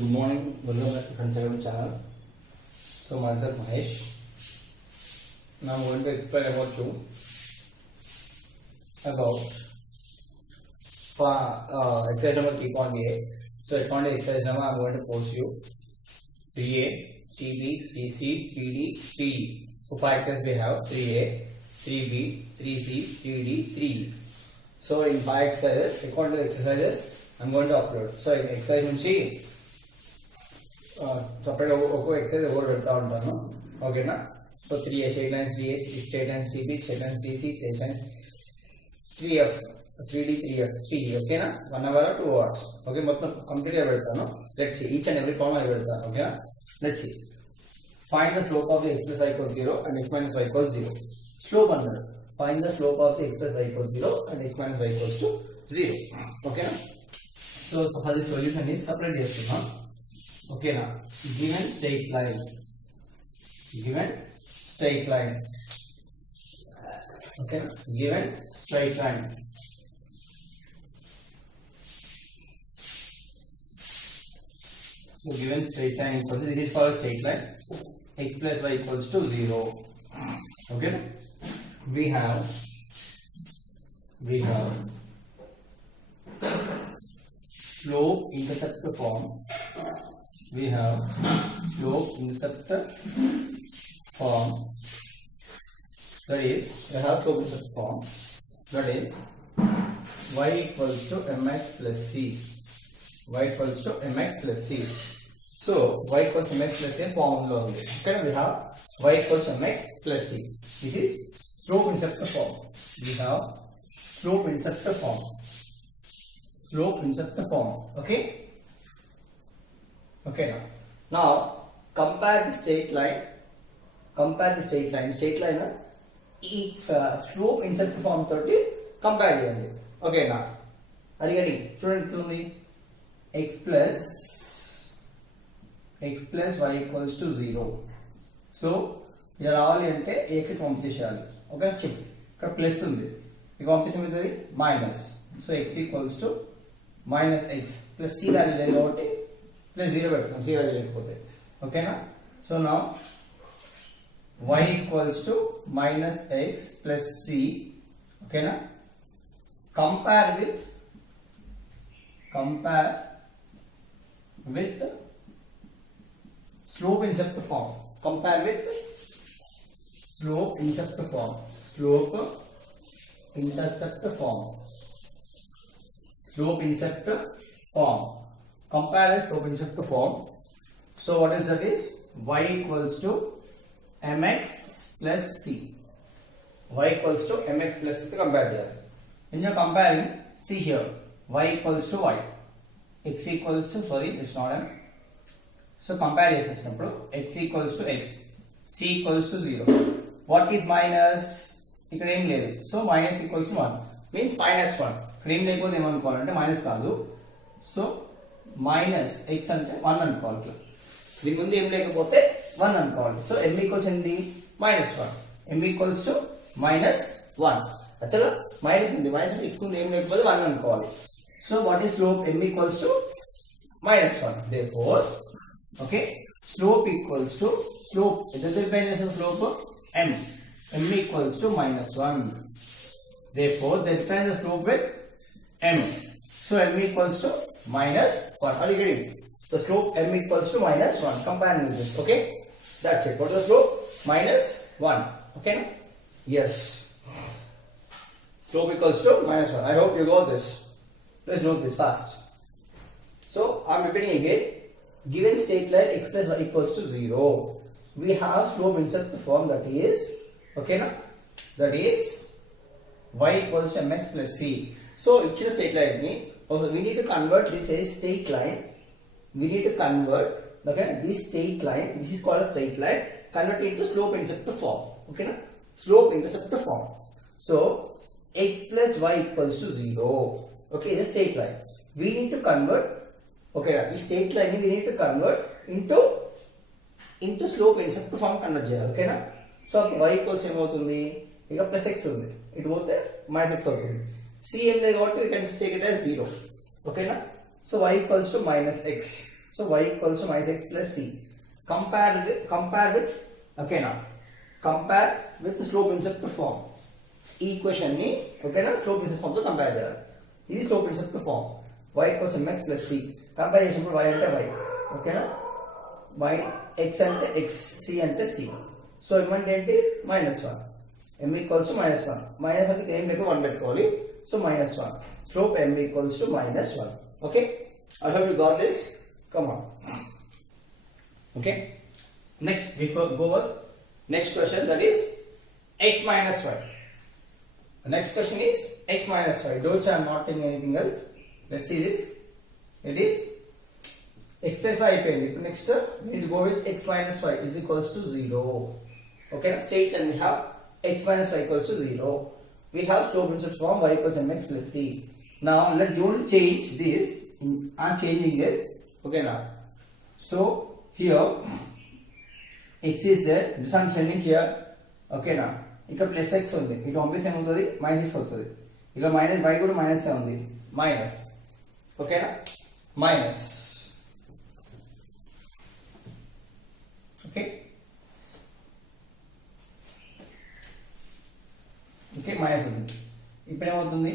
Good morning, welcome back to Friends Academy channel. So myself Mahesh. Now I'm going to explain about exercise number 3.8. So exercise number I'm going to post you 3A, 3B, 3C, 3D, 3E. So 5 exercises we have 3A, 3B, 3C, 3D, 3E. So in 5 exercises, according to the exercises, I'm going to upload. So in exercise నుంచి separate ఒక్కో exercise ఒకటి పెడతా ఉంటాను ఓకేనా. So 3A straight line 3A, 3 straight line 3B, straight line 3C, straight line 3F, 3D, 3F, 3E ఓకేనా. 1 hour 2 hours okay. మొత్తం complete గా పెడతాను. Let's see each and every problem పెడతాను ఓకేనా. Let's see find the slope of the x plus y equals 0 and x minus y equals 0. స్లోప్ అన్నాడు. Find the slope of the x plus y equals 0 and x minus y equals to 0. Okay na? So for the solution is separate chestunna. Okay na? Given straight line. Okay na? Given straight line. So given straight line equals, this is called a straight line. X plus y equals to 0. Okay na? We have slope intercept form. That is, y equals to mx plus c. So y equals to mx plus c form only. Okay, we have y equals to mx plus c. This is slope intercept form. We have slope intercept form. Okay. Now compare the straight line. Straight line if slope intercept form toti compare cheyandi. Okay na. Are you getting? Student x plus y equals to 0. So ఇలా రావాలి అంటే x కి పంపించేయాలి. Okay shift ఇక్కడ plus ఉంది ఇక పంపిస్తే minus. So x equals to minus x plus c value లేదు కాబట్టి ప్లస్ 0 పెడతాం సి వాల్యూ లేకపోతే ఓకేనా. సో నా y equals to minus x plus c ఓకేనా. Compare with slope intercept form. Slope intercept form. Compare slope intercept form. So what is that is y equals to mx plus c. Compare here. When you are comparing, see here y equals to y, x equals to it's not m. So compare this number x equals to x, c equals to 0. What is minus? ఇక్కడ ఏం లేదు. So minus equals to 1 means minus 1. ఇక్కడ ఏం లేకపోతే ఏమనుకోవాలంటే మైనస్ కాదు. So minus X అంటే 1 అనుకోవాలి. దీని ముందు ఏం లేకపోతే 1 అనుకోవాలి. సో m ఈక్వల్స్ ఏంటి? మైనస్ 1. m equals to minus 1. అచ్చా మైనస్ ఉంది. మైనస్ ఎక్స్ ముందు ఏం లేకపోతే 1 అనుకోవాలి. So what is slope? m equals to minus 1. Therefore okay slope equals to slope ఎంత డిపెండ్ చేసిన slope m equals to minus 1. Therefore they define the slope with m. So m equals to minus 1. Are you getting? The slope m equals to minus 1. Comparing with this. Okay, that's it. What is the slope? Minus 1. Okay, yes, slope equals to minus 1. I hope you got this. Please note this fast. So I'm repeating again. Given straight line x plus y equals to 0, we have slope intercept form, that is okay na, that is y equals to mx plus c. So ichina straight line ni we need to convert this as straight line. Okay, this straight line, this is called a straight line, convert into slope intercept form. Okay na, slope intercept form. So x plus y equals to 0. Okay, the straight line we need to convert. Okay, this straight line we need to convert into slope intercept form convert చేయాలి. ఓకేనా. So y equals ఏమవుతుంది? ఇక plus x ఉంది, ఇటు పోతే minus x అవుతుంది. c ఏం లేదు కాబట్టి we can take it as 0. ఓకేనా. So y equals to minus x So y equals to minus x plus c. Compare with okay now. Compare with the slope intercept form. Equation ni okay na slope intercept form to compare there. This slope intercept form. Y equals to mx plus c. Comparison for y ante y. Okay na. Y x ante x, c ante c. So m ante enti minus 1. M equals to minus 1. Minus ante em beku 1 పెట్టుకోవాలి. So minus 1. Slope m equals to minus 1. Okay. I hope you got this. Come on. Okay. Next, before go over next question, that is x minus y. The next question is x minus y. Don't I am not taking anything else. Let's see this. It is x plus y pen. Next we need to go with x minus y is equals to 0. Okay, state and we have x minus y equals to 0. We have slope intercept form y equals to mx plus c. Now don't change this. I'm changing this. Okay now. So here x is there. This I'm sending here. Okay now. ఇక్కడ plus x ఉంది. ఇటు పంపిస్తే ఏమవుతుంది? Minus x అవుతుంది. ఇక్కడ minus y కూడా మైనస్ ఉంది. మైనస్. ఓకేనా? మైనస్. ఓకే. ఓకే మైనస్ ఉంది. ఇప్పుడు ఏమవుతుంది?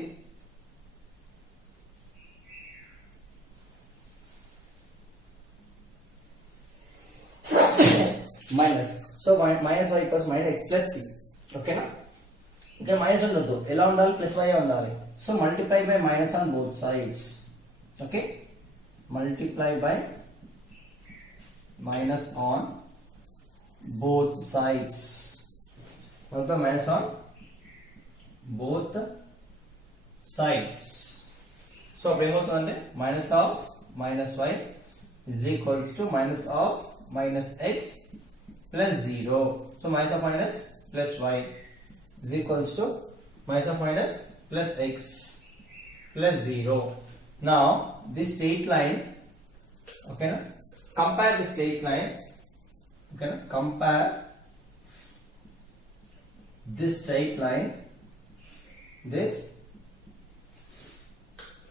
Minus. So minus y equals minus x plus c. ఓకేనా? ఇక్కడ మైనస్ ఉండొద్దు. ఎలా ఉండాలి? ప్లస్ y ఉండాలి. So multiply by minus on both sides. Okay, multiply by minus on both sides. Multiply minus on both sides. So అప్పుడు ఏమవుతుందంటే minus of minus y is equals to minus of minus x plus 0. So minus of minus plus y is equals to minus of minus plus x plus 0. Now this straight line, okay na? Compare the straight line. Okay na? Compare this straight line. This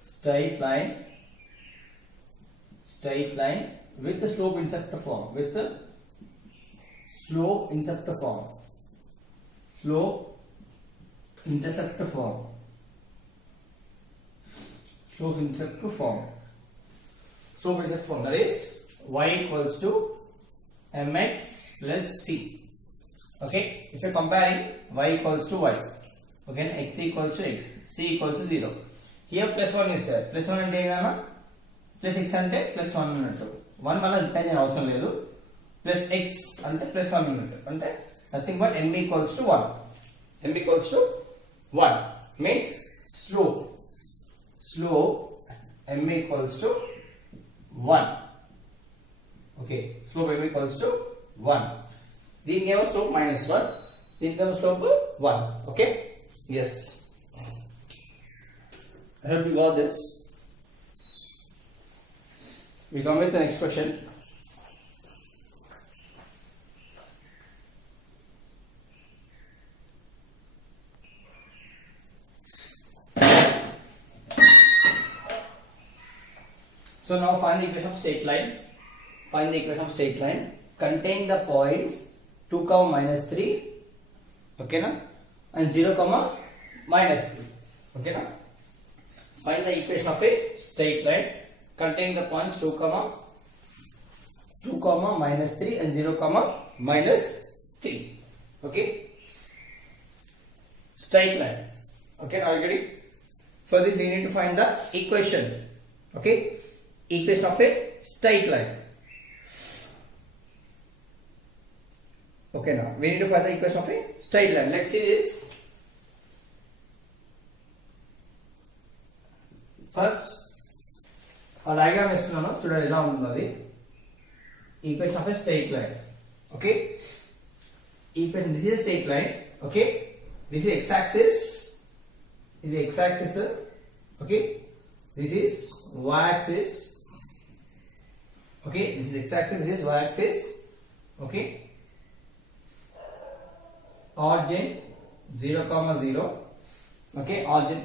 straight line with the slope intercept form. With the slope intercept form. Slope intercept form. Slope intercept form. Slope intercept form. That is y equals to mx plus c. Okay. If you are comparing y equals to y. Okay. X equals to x. C equals to 0. Here plus 1 is there. Plus 1 అంటే ఏనా? Plus x అంటే ప్లస్ 1 అన్నట్టు. 1 మళ్ళీ రిటర్న్ చేయడం అవసరం లేదు. Plus x అంటే ప్లస్ 1 అన్నట్టు. అంటే nothing but m equals to 1. m equals to 1 means slope m equals to 1. Okay, slope m equals to 1. దీనికి ఏమో స్లోప్ -1, దీనికి ఏమో స్లోప్ 1. Okay, yes, I hope you got this. We come with the next question. So now find the equation of straight line. Find the equation of straight line. Contain the points 2, -3. Okay na? And 0, -3. Okay na? Find the equation of a straight line. Contain the points 2, -3 and 0, -3. Okay. Straight line. Okay, now you get it? For this we need to find the equation. Okay. Equation of a straight line. Okay, now we need to find the equation of a straight line. Let's see this. First, a diagram ఇస్తున్నాను చూడండి ఎలా ఉంటుంది. Equation of a straight line. Okay. Equation, this is a straight line. Okay. This is x-axis. This is x-axis. Okay. This is y-axis. Okay. This is x-axis. This is y-axis. Okay. Origin 0, 0. Okay. Origin.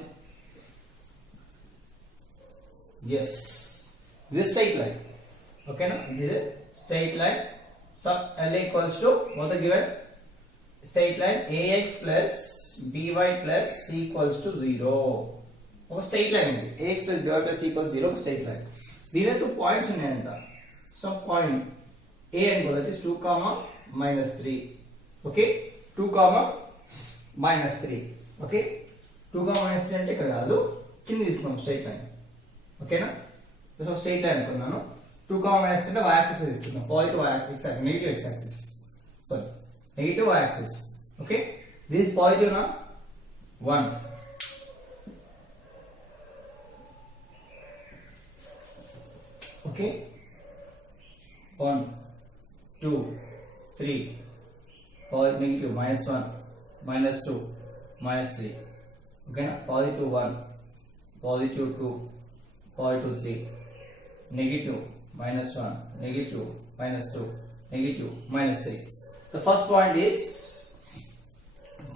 Yes. This straight line. Okay, now this is a straight line. So LA equals to what the given straight line AX plus BY plus C equals to 0. ఒక straight line ఉంది AX plus BY plus C equals 0 straight line. దీనిలో 2 పాయింట్స్ ఉన్నాయంట. So point A అనుకో that is 2, -3. ఓకే 2, -3. ఓకే 2, -3 అంటే ఇక్కడ కాదు కింద తీసుకున్నాం స్ట్రైట్ లైన్. ఓకేనా సో స్ట్రైట్ లైన్ అనుకున్నాను 2, -3 అంటే y యాక్సిస్ తీసుకున్నాం positive y axis negative x axis sorry negative y axis. Okay this positive నా 1 okay 1 2 3 positive negative -1 -2 -3 okay na positive 1 positive 2 positive 3 negative -1 negative -2 negative -3. The first point is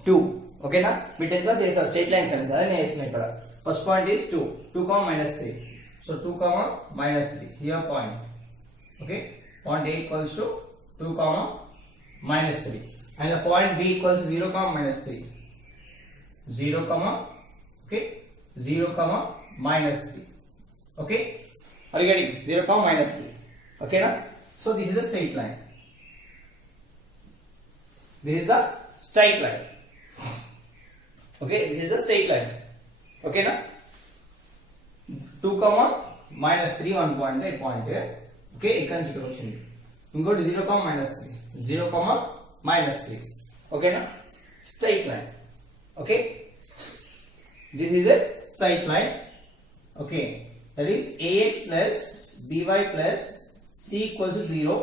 2 okay na me 10th class చేసా straight lines అనేది అదే నేను వేస్తున్నా ఇక్కడ. First point is 2 -3. So 2, -3 here point. Okay, point A equals to 2, -3 and the point B equals to 0, -3. 0, okay 0, -3. Okay, are you getting 0, -3? Okay na? So this is the straight line. This is the straight line. Okay, this is the straight line. Okay na? 2, -3 1 point point okay ఇక్కడ నుంచి ఇక్కడ వచ్చింది. ఇంకోటి 0, -3 0, -3 ఓకేనా straight line. Okay this is a straight line. Okay that is AX plus BY plus C equals to 0.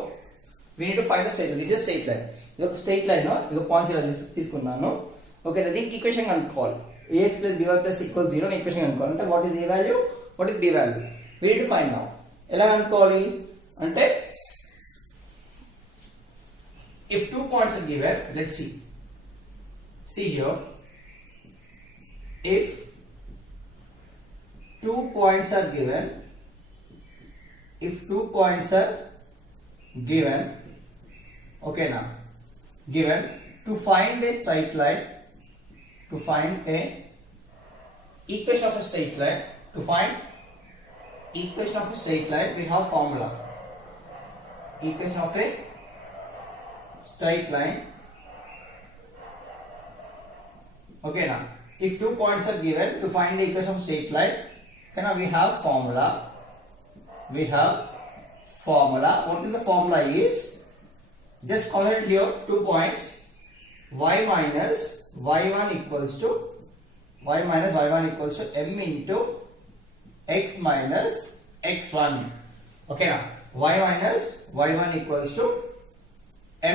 We need to find the straight line. This is straight line. ఇది ఒక straight line ఇది పాయింట్ ఇలా తీసుకున్నాను. ఓకే దీనికి ఈక్వేషన్ కనుక్కోవాలి. AX plus BY plus C equals 0 ని ఈక్వేషన్ కనుక్కోవాలి. అంటే what is A value what is B value we need to find now. ఎలా అనుకోవాలి అంటే if 2 points are given, let's see here, if 2 points are given, okay now given to find a straight line, to find a equation of a straight line, to find equation of a straight line we have formula. Equation of a straight line. Okay now if 2 points are given to find the equation of straight line, okay now we have formula. What is the formula is just consider here 2 points y minus y1 equals to m into x minus x1. Okay now y minus y1 equals to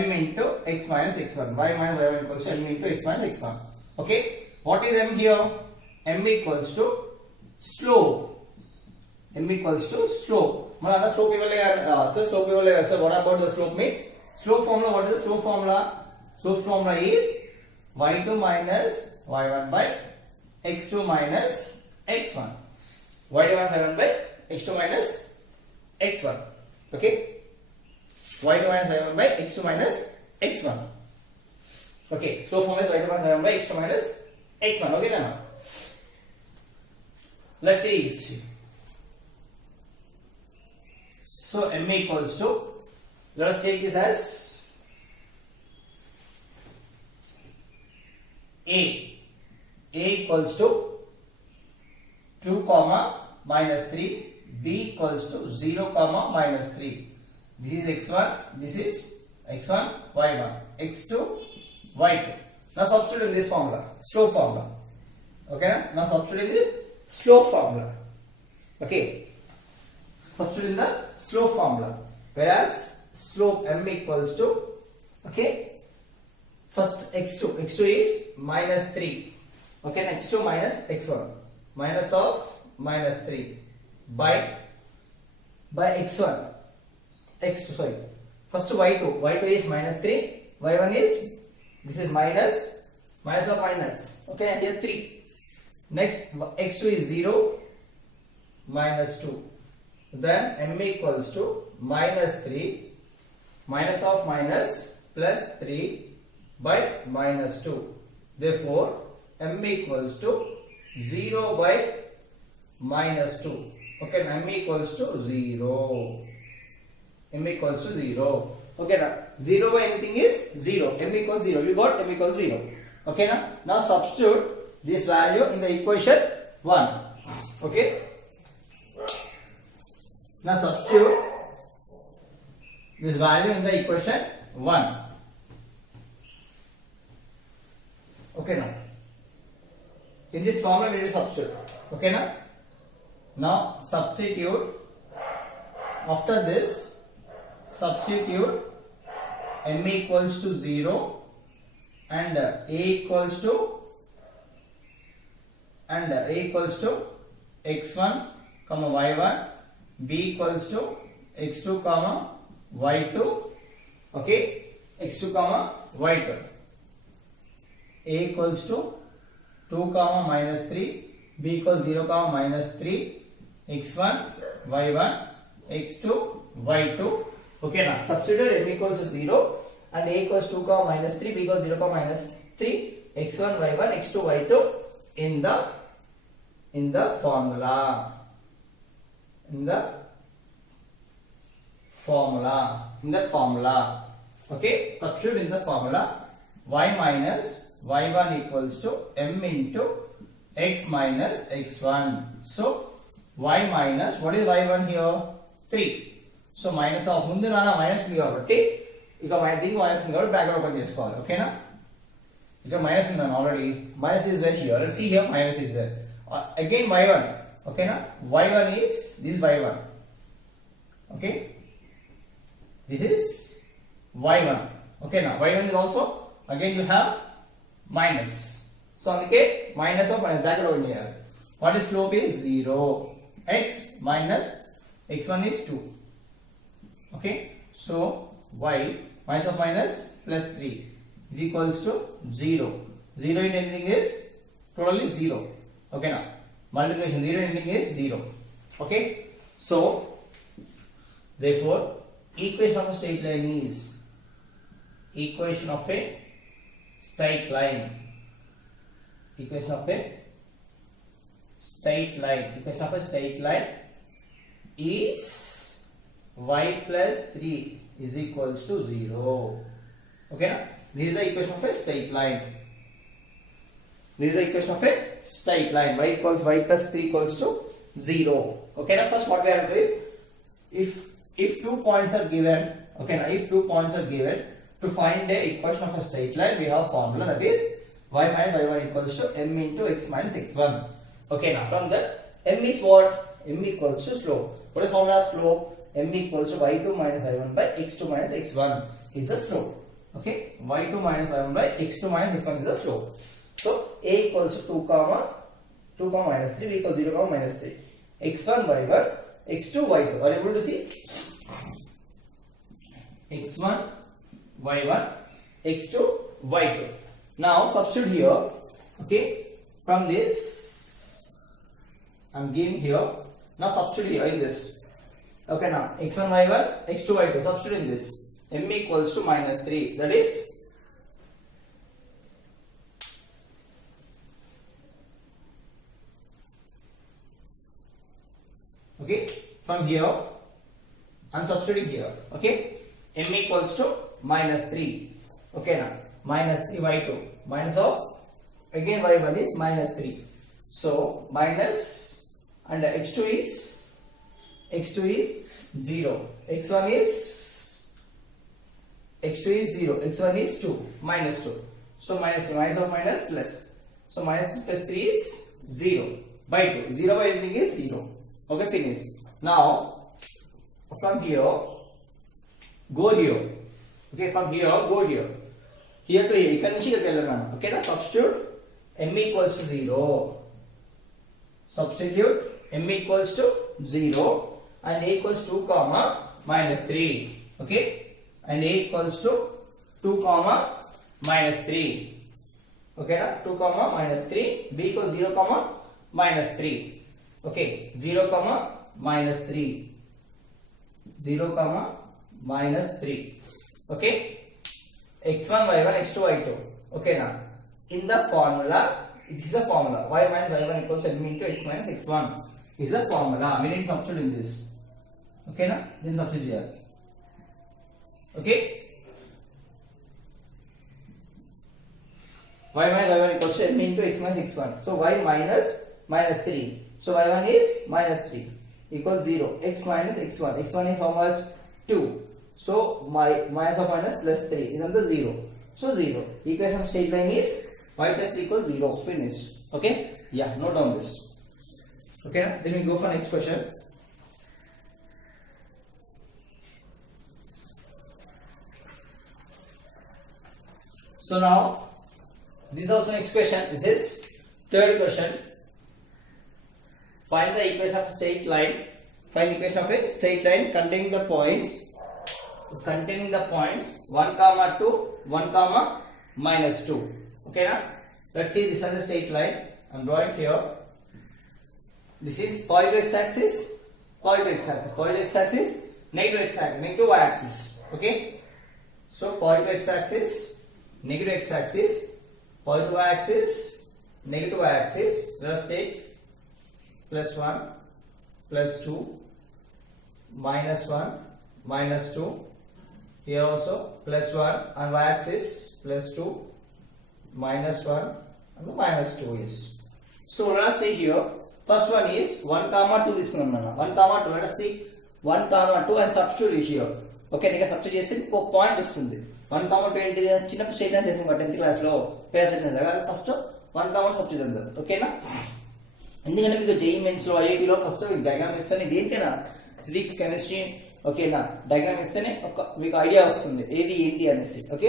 m into x minus x1. Y minus y1 equals to m into x minus x1. Okay, what is m here? M equals to slope. M equals to slope. Mana slope slope sir what about the slope means? Slope formula, what is the slope formula? Slope formula is y2 minus y1 by x2 minus x1. y2 minus y1 by x2 minus x1. Okay, y2 minus y1 by x2 minus x1. Okay, slope formula is y2 minus y1 by x2 minus x1. Okay now let's see. So m equals to, let us take this as a equals to 2, -3, b equals to 0, -3. This is x1, this is x1, y1, x2, y2. Now substitute in this formula, slope formula. Okay, now substitute in the slope formula. Okay, substitute in the slope formula. Whereas slope m equals to, okay, first x2 is -3. Okay, next to minus x1, minus of -3 by x1, x2 sorry, first y2 is -3, y1 is, this is minus of minus, okay, and here 3. Next x2 is 0, -2, then m equals to minus 3 minus of minus plus 3 by minus 2. Therefore m equals to 0 by minus 2. Okay, m equals to 0. M equals to 0. Okay, now 0 by anything is 0. M equals 0. You got m equals 0. Okay, now substitute this value in the equation 1. Okay, now substitute this value in the equation 1. Okay, now in this formula we will substitute. Okay, now substitute. After this, substitute m equals to 0 and a equals to x1 comma y1, b equals to x2 comma y2. Okay, x2 comma y2. A equals to 2 comma minus 3, b equals 0 comma minus 3, x1 y1, x2 y2. Okay, now substitute m equals to 0 and a equals 2 comma minus 3, b equals 0 comma minus 3, x1 y1, x2 y2 in the formula. Okay, substitute in the formula. Y minus y1 equals to m into x minus x1. So y minus, what is y1 here? 3. So minus of ముందు నానా మైనస్ ఉంది కాబట్టి ఇక దీనికి మైనస్ ఉంది కాబట్టి bracket open చేసుకోవాలి. ఓకేనా, ఇక్కడ మైనస్ ఉంది already. Minus is there here. Let's see here minus is there. Again y1. ఓకేనా, y1 is this y1. Okay, this is y1. Okay, now y1 is also again you have minus. So అందుకే minus of minus bracket over here. What is slope is 0. X minus x1 is 2. Okay, so y minus of minus plus 3 is equals to 0. 0 in anything is totally 0. Okay, now multiplication 0 in anything is 0. Okay, so therefore equation of a straight line is equation of a straight line. Equation of a straight line is y plus 3 is equals to 0. Okay, now this is the equation of a straight line. y equals y plus 3 equals to 0. Okay, now first what we have to do, if 2 points are given, okay, now if 2 points are given, to find the equation of a straight line we have formula, that is y minus y1 equals to m into x minus x1. Okay, now from that m is what? M equals to slope. What is formula slope? M equals to y2 minus y1 by x2 minus x1 is the slope. Okay, y2 minus y1 by x2 minus x1 is the slope. So a equals to 2 comma minus 3, b equals 0 comma minus 3, x1 y1, x2 y2. Are you able to see? x1 y1, x2 y2. Now substitute here. Okay, from this I'm giving here. Now substitute here in this. Okay, now x1 y1, x2 y2. Substitute in this. M equals to minus 3. That is okay. From here I'm substituting here. Okay, m equals to minus 3. Okay, now minus 3 y2 minus of again y1 is minus 3. So minus and x2 is 0. x1 is 0. x1 is 2 minus 2. So minus of minus plus. So minus plus 3 is 0 by 2. 0 by anything is 0. Okay, finish. Now from here go here. Okay, from here go here. Here to here. ఇక్కడ నుంచి ఇక్కడికి వెళ్ళాను. Okay, now substitute m equals to 0. Substitute m equals to 0 and a equals 2 comma minus 3. Okay, and a equals to 2 comma minus 3. Okay, now 2 comma minus 3, b equals 0 comma minus 3. Okay, 0 comma minus 3. 0 comma minus 3. Okay, x1 y1 x2 y2. Okay, now in the formula, this is the formula, y minus y1 equals m into x minus x1 is the formula. We need to substitute in this. Okay, now then substitute here. Okay, y minus y1 equals m into x minus x1. So y minus 3. So y1 is minus 3 equals 0. X minus x1. x1 is how much? 2. So my minus of minus plus 3 is on the 0. So 0. Equation of straight line is y plus 3 equals 0. Finished. Okay. Yeah. Note down this. Okay. Then we go for next question. So now this is also next question. This is third question. Find the equation of a straight line. Find the equation of a straight line containing the points 1 comma 2, 1 comma minus 2. Okay, now let's see this is a straight line. I'm drawing here. This is positive x-axis, negative x-axis, negative y-axis. Okay, so positive x-axis, negative x-axis, positive y-axis, negative y-axis. Let us take plus 1, plus 2, minus 1, minus 2. Here also plus 1 on y-axis, plus 2, minus 1 and the minus 2 is. So let us see here. First one is 1 comma 2 this one. 1 comma 2. Let us see 1 comma 2 and substitute here. Okay, you can substitute this point. 1 comma 2 ఏంటిది చిన్నప్పుడు straight line చేసాం 10th class లో pair straight line first 1 comma substitute చేద్దాం. ఓకేనా, ఎందుకంటే మీకు JEE Mains లో IIT లో ఫస్ట్ డయాగ్రామ్ ఇస్తాను దేనికైనా ఫిజిక్స్ కెమిస్ట్రీ. ఓకేనా, డయాగ్రామ్ ఇస్తేనే ఒక మీకు ఐడియా వస్తుంది ఏది ఏంటి అనేసి. ఓకే,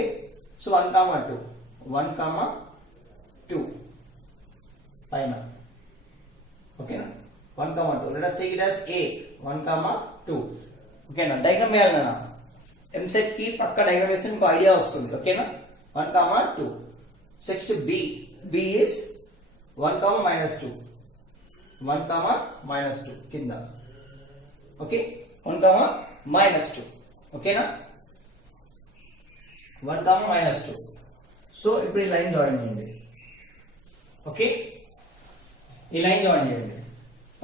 సో 1 comma 2 పైన. ఓకేనా, 1 comma 2. Let us take it as a 1 comma 2. ఓకేనా, డయాగ్రామ్ వేయాలన్నా ఎంసెట్ కి పక్క డయాగ్రామ్ వేస్తే మీకు ఐడియా వస్తుంది. ఓకేనా, 1 comma 2. Next b is 1 comma minus 2. 1 comma minus 2 కింద. ఓకే, 1 comma minus 2. ఓకేనా, 1 comma minus 2. సో ఇప్పుడు ఈ లైన్ జాయిన్ చేయండి. ఓకే, ఈ లైన్ జాయిన్ చేయండి.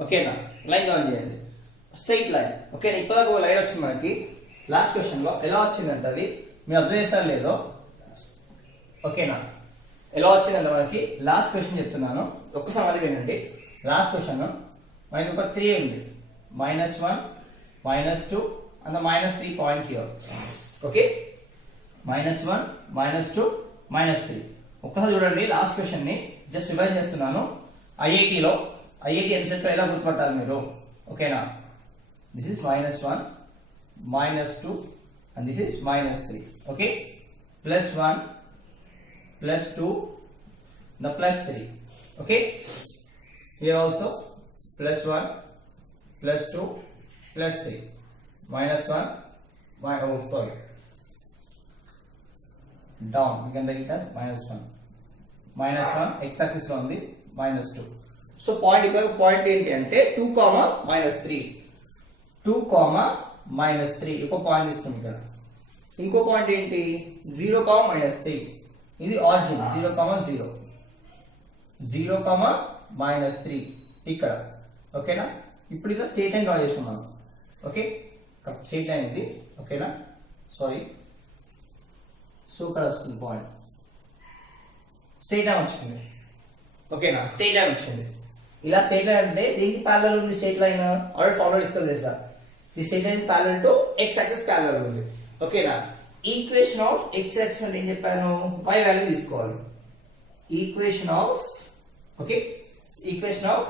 ఓకేనా, లైన్ జాయిన్ చేయండి, స్ట్రైట్ లైన్. ఓకేనా, ఇప్పుడు ఒక లైన్ వచ్చింది మనకి. లాస్ట్ క్వశ్చన్ లో ఎలా వచ్చిందంటే అది మీరు అబ్జర్వ్ చేస్తారో లేదో. ఓకేనా, ఎలా వచ్చిందంటే మనకి లాస్ట్ క్వశ్చన్ చెప్తున్నాను, ఒక్కసారి వినండి. లాస్ట్ క్వశ్చన్ మనకి ఒక 3 ఉంది, -1, -2 and the -3 point here. Okay, -1, -2, -3. ఒక్కసారి చూడండి లాస్ట్ క్వశ్చన్ ని. జస్ట్ రివైజ్ చేస్తున్నాను. ఐఐటి ఎంసెట్ లో ఎలా గుర్తుపట్టాలి మీరు. ఓకేనా, this is -1, -2 and this is -3. okay, +1, +2 the +3. okay, here also +1, +2, +3, -1, down you can take it as -1, x-axis లో ఉంది -2. సో పాయింట్ ఇక్కడ పాయింట్ ఏంటి అంటే 2, -3, 2, -3 ఒక పాయింట్ తీసుకుంటాం ఇక్కడ. ఇంకో పాయింట్ ఏంటి 0, -3. ఇది ఆరిజిన్ 0, 0, 0, -3 ఇక్కడ. ఓకేనా, ఇప్పుడు ఇలా స్ట్రెయిట్ లైన్ డ్రా చేస్తున్నాం. ఓకే, స్ట్రెయిట్ లైన్ ఇది. ఓకేనా, సారీ. సో ఇక్కడ వస్తుంది పాయింట్, స్ట్రెయిట్ లైన్ వచ్చింది. ఓకేనా, స్ట్రెయిట్ లైన్ వచ్చింది. ఇలా స్ట్రెయిట్ లైన్ అంటే దీనికి ప్యారలల్ ఉంది straight line. Already formula discuss చేశా. The straight line is parallel to x axis parallel ఉంది. ఓకేనా, ఈక్వేషన్ ఆఫ్ x యాక్సిస్ అంటే ఏం చెప్పాను, y వాల్యూ తీసుకోవాలి. Equation of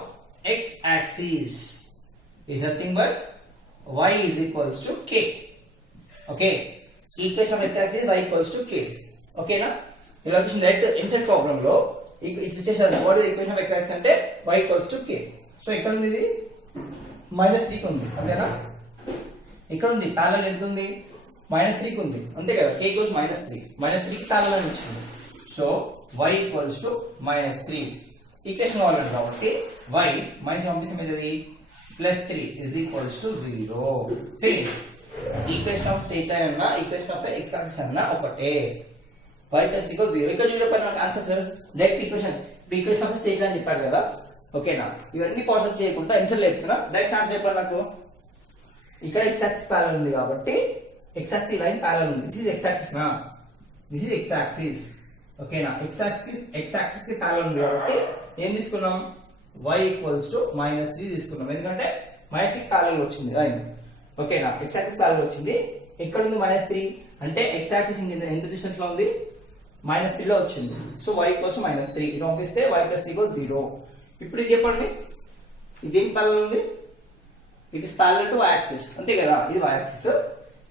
x axis is nothing but y is equals to k. Okay, equation of x axis is y equals to k. Okay na, ఇలా వచ్చేసి direct inter problem లో ఇట్లా చేశారు. What is equation of x axis అంటే y equals to k. So ఇక్కడ ఉంది ఇది -3 కి ఉంది అంతేనా. ఇక్కడ ఉంది ప్యారలల్ ఎంత ఉంది, -3 కి ఉంది అంతే కదా. k equals -3 కి ప్యారలల్ అని వచ్చింది. సో y equals to -3 ఈక్వేషన్ కావాలి కాబట్టి y మైనస్ పంపిస్తే మీది +3 is equals to 0. Finish. Equation of straight line అన్నా ఈక్వేషన్ ఆఫ్ x యాక్సిస్ అన్నా ఒకటే. y + equals 0. ఇక్కడ చూడకపోయినా answer sir direct equation. Equation of straight line చెప్పాడు కదా, ఓకేనా? ఇవన్నీ కాన్సెప్ట్ చేయకుండా ఆన్సర్ చెప్తున్నా, డైరెక్ట్ ఆన్సర్ చెప్పాలి నాకు. ఇక్కడ x యాక్సిస్ ప్యారలల్ ఉంది కాబట్టి x యాక్సిస్ లైన్ ప్యారలల్ ఉంది. దిస్ ఇస్ x యాక్సిస్ నా, దిస్ ఇస్ x యాక్సిస్, ఓకేనా? x యాక్సిస్ కి ప్యారలల్ ఉంది కాబట్టి ఏం తీసుకున్నాం, y = -3 తీసుకున్నాం. ఎందుకంటే -3 ప్యారలల్ వచ్చింది లైన్, ఓకేనా? x యాక్సిస్ ప్యారలల్ వచ్చింది. ఎక్కడ ఉంది -3 అంటే x యాక్సిస్ ఎంత డిస్టెన్స్ లో ఉంది, -3 లో వచ్చింది. సో y = -3 ఇది పంపిస్తే y + 3 = 0. ఇప్పుడు ఇది చెప్పండి, ఇది ఏం ప్యారలల్ ఉంది, it is parallel to y axis, అంతే కదా? ఇది y యాక్సిస్,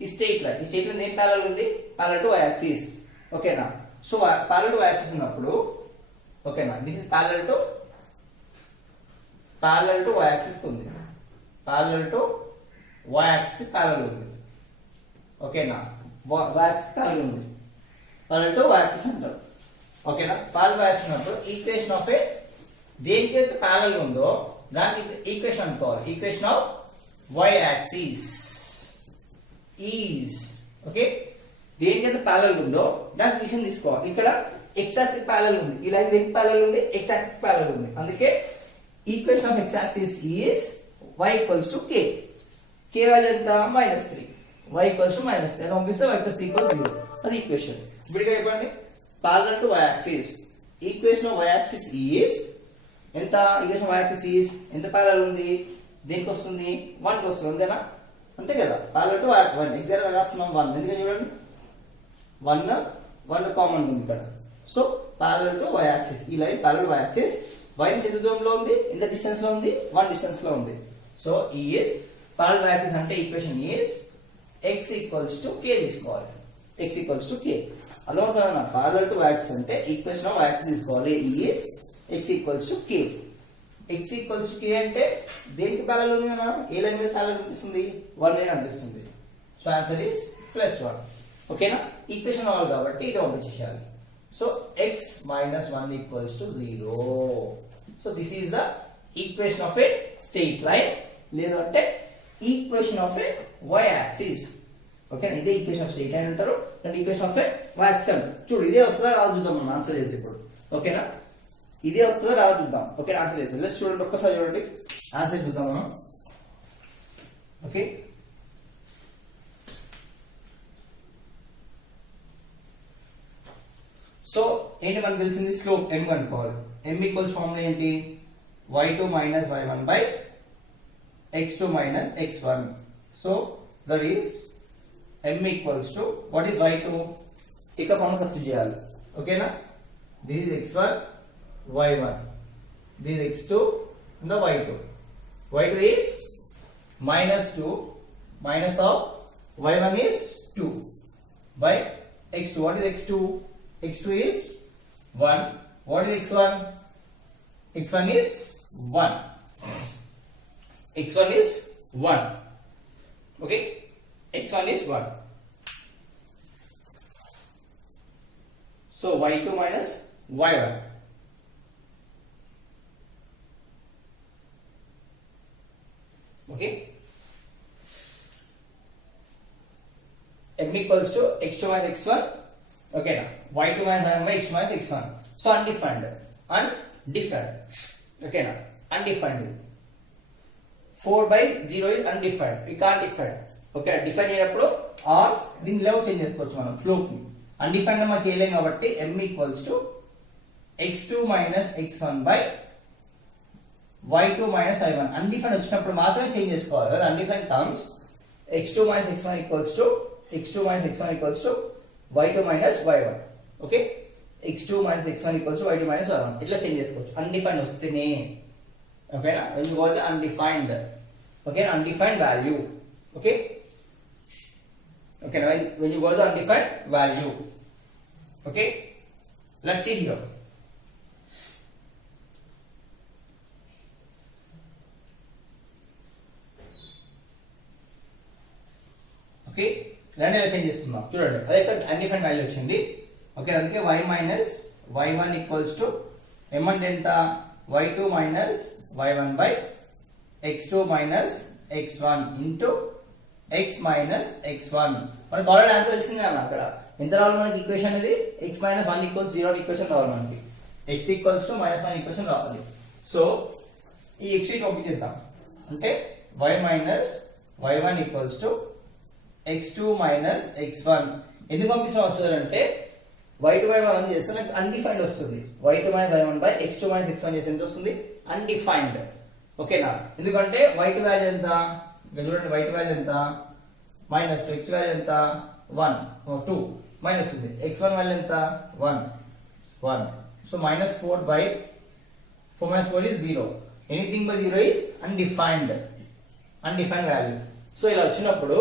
ఈ స్ట్రెయిట్ లైన్ ఏం ప్యారలల్ ఉంది, ప్యారలల్ టు y యాక్సిస్, ఓకేనా? So parallel to y axis ఉన్నప్పుడు, ఓకేనా, this is parallel to y axis ఉంది, parallel to y axis parallel ఉంది, ఓకేనా? y యాక్సిస్ ప్యారలల్ ఉంది, ప్యారలల్ టు y యాక్సిస్ అంటారు, ఓకేనా? ప్యారలల్ టు y యాక్సిస్ ఉన్నప్పుడు ఈక్వేషన్ ఆఫ్ దేనికైతే ప్యారలల్ ఉందో దానికి ఈక్వేషన్ అనుకోవాలి. Equation of y axis is, okay, దేనికైతే ప్యారలల్ ఉందో దానికి ఈక్వేషన్ తీసుకోవాలి. ఇక్కడ x యాక్సిస్ ప్యారలల్ ఉంది, ఈ లైన్ దేనికి ప్యారలల్ ఉంది, x యాక్సిస్ ప్యారలల్ ఉంది. అందుకే equation of x axis is y = k. k value ఎంత, -3, y = -3 అని పంపిస్తే y + 3 = 0. అది ఈక్వేషన్. ఇప్పుడు చెప్పండి, parallel to y axis, equation of y axis is ఎంత, ఈక్వేషన్ y యాక్సిస్ ఈజ్ ఎంత ప్యారలల్ ఉంది, దేనికి వస్తుంది, 1 కి వస్తుంది, అంతేనా? అంతే కదా, ప్యారలల్ టు 1. ఎగ్జాక్ట్ గా రాస్తున్నాం 1, ఎందుకంటే చూడండి 1 కామన్ ఉంది ఇక్కడ. So parallel to y axis, ఈ line parallel y axis, y ఎంత దూరంలో ఉంది, ఎంత డిస్టెన్స్ లో ఉంది, 1 డిస్టెన్స్ లో ఉంది. So is parallel y axis అంటే ఈక్వేషన్ ఈజ్ x = k తీసుకోవాలి, x = k. అర్థమవుతుందా? ప్యారలల్ టు y యాక్సిస్ అంటే ఈక్వేషన్ ఆఫ్ y యాక్సిస్ తీసుకోవాలి, ఈజ్ x = k. x = k అంటే దేనికి ప్యారలల్ ఉంది అన్న, ఏ లైన్ మీద ప్యారలల్ అనిపిస్తుంది, 1 లైన్ అనిపిస్తుంది. సో ఆన్సర్ ఈజ్ +1, ఓకేనా? ఈక్వేషన్ అవ్వాలి కాబట్టి ఇది పంపించేయాలి. So x - 1 = 0. So this is the equation of a straight line, లేదు అంటే equation of a y axis, ఓకేనా? ఇదే ఈక్వేషన్ ఆఫ్ స్ట్రెయిట్ లైన్ అంటారు, and equation of a y axis. చూడు ఇదే వస్తుందా రాదు చూద్దాం మనం ఆన్సర్ చేసి ఇప్పుడు, ఓకేనా? ఇదే వస్తుందా రాదు చూద్దాం, ఓకే? ఆన్సర్ చేసి లెట్స్ చూడండి, ఒక్కసారి చూడండి ఆన్సర్ చూద్దాం మనం, ఓకే? సో ఏంటి మనకు తెలిసింది, స్లోప్ m కనుక్కోవాలి. m ఈక్వల్స్ ఫార్ములా ఏంటి, y2 - y1 by x2 - x1. So that is m equals to what is y2, ఇక్కడ ఫార్ములా సబ్స్టిట్యూట్ చేయాలి, ఓకేనా? This is x1 y1, this is x2 and the y2. y2 is -2 minus of y1 is 2 by x2. What is x2? x2 is 1. What is x1? x1 is 1. x1 is 1. Okay, x1 is 1. So y2 minus y1. Okay, m equals to x2 minus x1, okay na, y2 minus y1 by x2 minus x1. So undefined, okay na, undefined. 4 by 0 is undefined, we can't define, okay? Define అయినప్పుడు or దీని level change చేసుకోవచ్చు మనం, ఫ్లోప్ ని. అన్డిఫైన్డ్ గా మనం చేయలేం కాబట్టి m equals to x2 minus x1 by y2 minus y1. Undefined వచ్చినప్పుడు మాత్రమే చేంజ్ చేసుకోవాలి కదా. Undefined terms x2 minus x1 equals to y2 minus y1, okay? x2 minus x1 equals to y2 minus y1 ఇట్లా చేంజ్ చేసుకోవచ్చు అన్డిఫైన్డ్ వస్తేనే, ఓకేనా? when you got the undefined, okay, undefined value, okay, okay, now when you got the undefined value, okay, let's see here. Okay, ఇలాంటి ఎలా చేంజ్ చేస్తున్నాం చూడండి, అదైతే undefined value వచ్చింది, ఓకే? అందుకే y minus y1 equals to m అంటే ఎంత, y2 minus y1 by x2 minus x1 into x minus x1. మనకి ఆల్రెడీ ఆన్సర్ తెలిసిందే అన్న అక్కడ ఎంత రావాలి మనకి ఈక్వేషన్ అనేది x minus 1 equals 0 ఈక్వేషన్ రావాలి మనకి x equals to minus 1 ఈక్వేషన్ రావాలి. సో ఈ x ని పంపించేద్దాం అంటే y minus y1 equals to x2 minus x1. ఎందుకు పంపిస్తాం వస్తుంది అంటే y2 by y1 చేస్తే నాకు అన్డిఫైన్డ్ వస్తుంది. y2 minus y1 by x2 minus x1 చేస్తే ఎంత వస్తుంది అన్డిఫైన్డ్. ఓకేనా ఎందుకంటే y2 వాల్యూ ఎంత చూడండి y2 వాల్యూ ఎంత మైనస్ 2 x వాల్యూ ఎంత 1 2 మైనస్ ఉంది x1 వాల్యూ ఎంత 1 1 సో మైనస్ 4 by 4 minus 4 is 0. Anything by 0 is undefined value. So ఇలా వచ్చినప్పుడు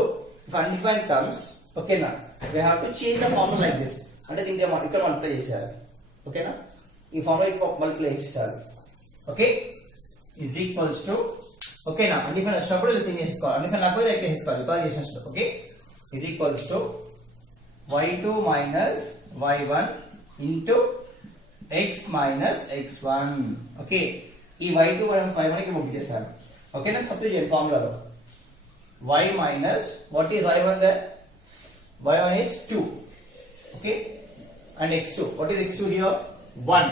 if undefined comes ఓకేనా we have to change the formula like this అంటే దీనికి ఇక్కడ మల్టిప్లై చేసేయాలి. ఓకేనా ఈ ఫార్ములా ఇక్కడ మల్టిప్లై చేసేయాలి. ఓకే is equals to ఓకేనా అన్డిఫైన్ వచ్చినప్పుడు ఇలా థింక్ చేసుకోవాలి. అన్డిఫైన్ లేకపోతే లెక్క చేసుకోవాలి రికాల్ చేసినప్పుడు. Okay is equals to y2 minus y1 into x minus x1. Okay ఈ y2 మైనస్ y1 కి పంపించేసాను. ఓకేనా సబ్స్టిట్యూట్ చేయండి ఫార్ములాలో y minus what is y1 there y1 is 2. Okay and x2 what is x2 here 1.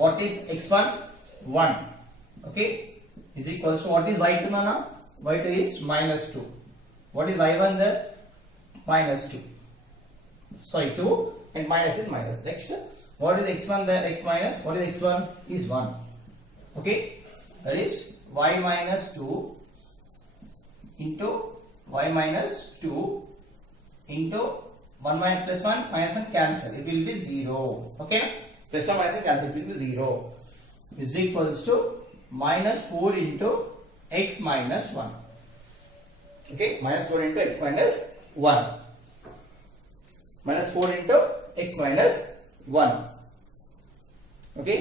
What is x1 1. Okay is equals to what is y2 nana y2 is minus 2. What is y1 there minus 2 sorry 2 and minus is minus. Next what is x1 there x minus what is x1 is 1. Okay that is y minus 2 into y minus 2 into 1 minus plus 1 minus 1 cancel it will be 0. Okay plus 1 minus 1 cancel it will be 0 is equals to minus 4 into x minus 1. Okay minus 4 into x minus 1 minus 4 into x minus 1. Okay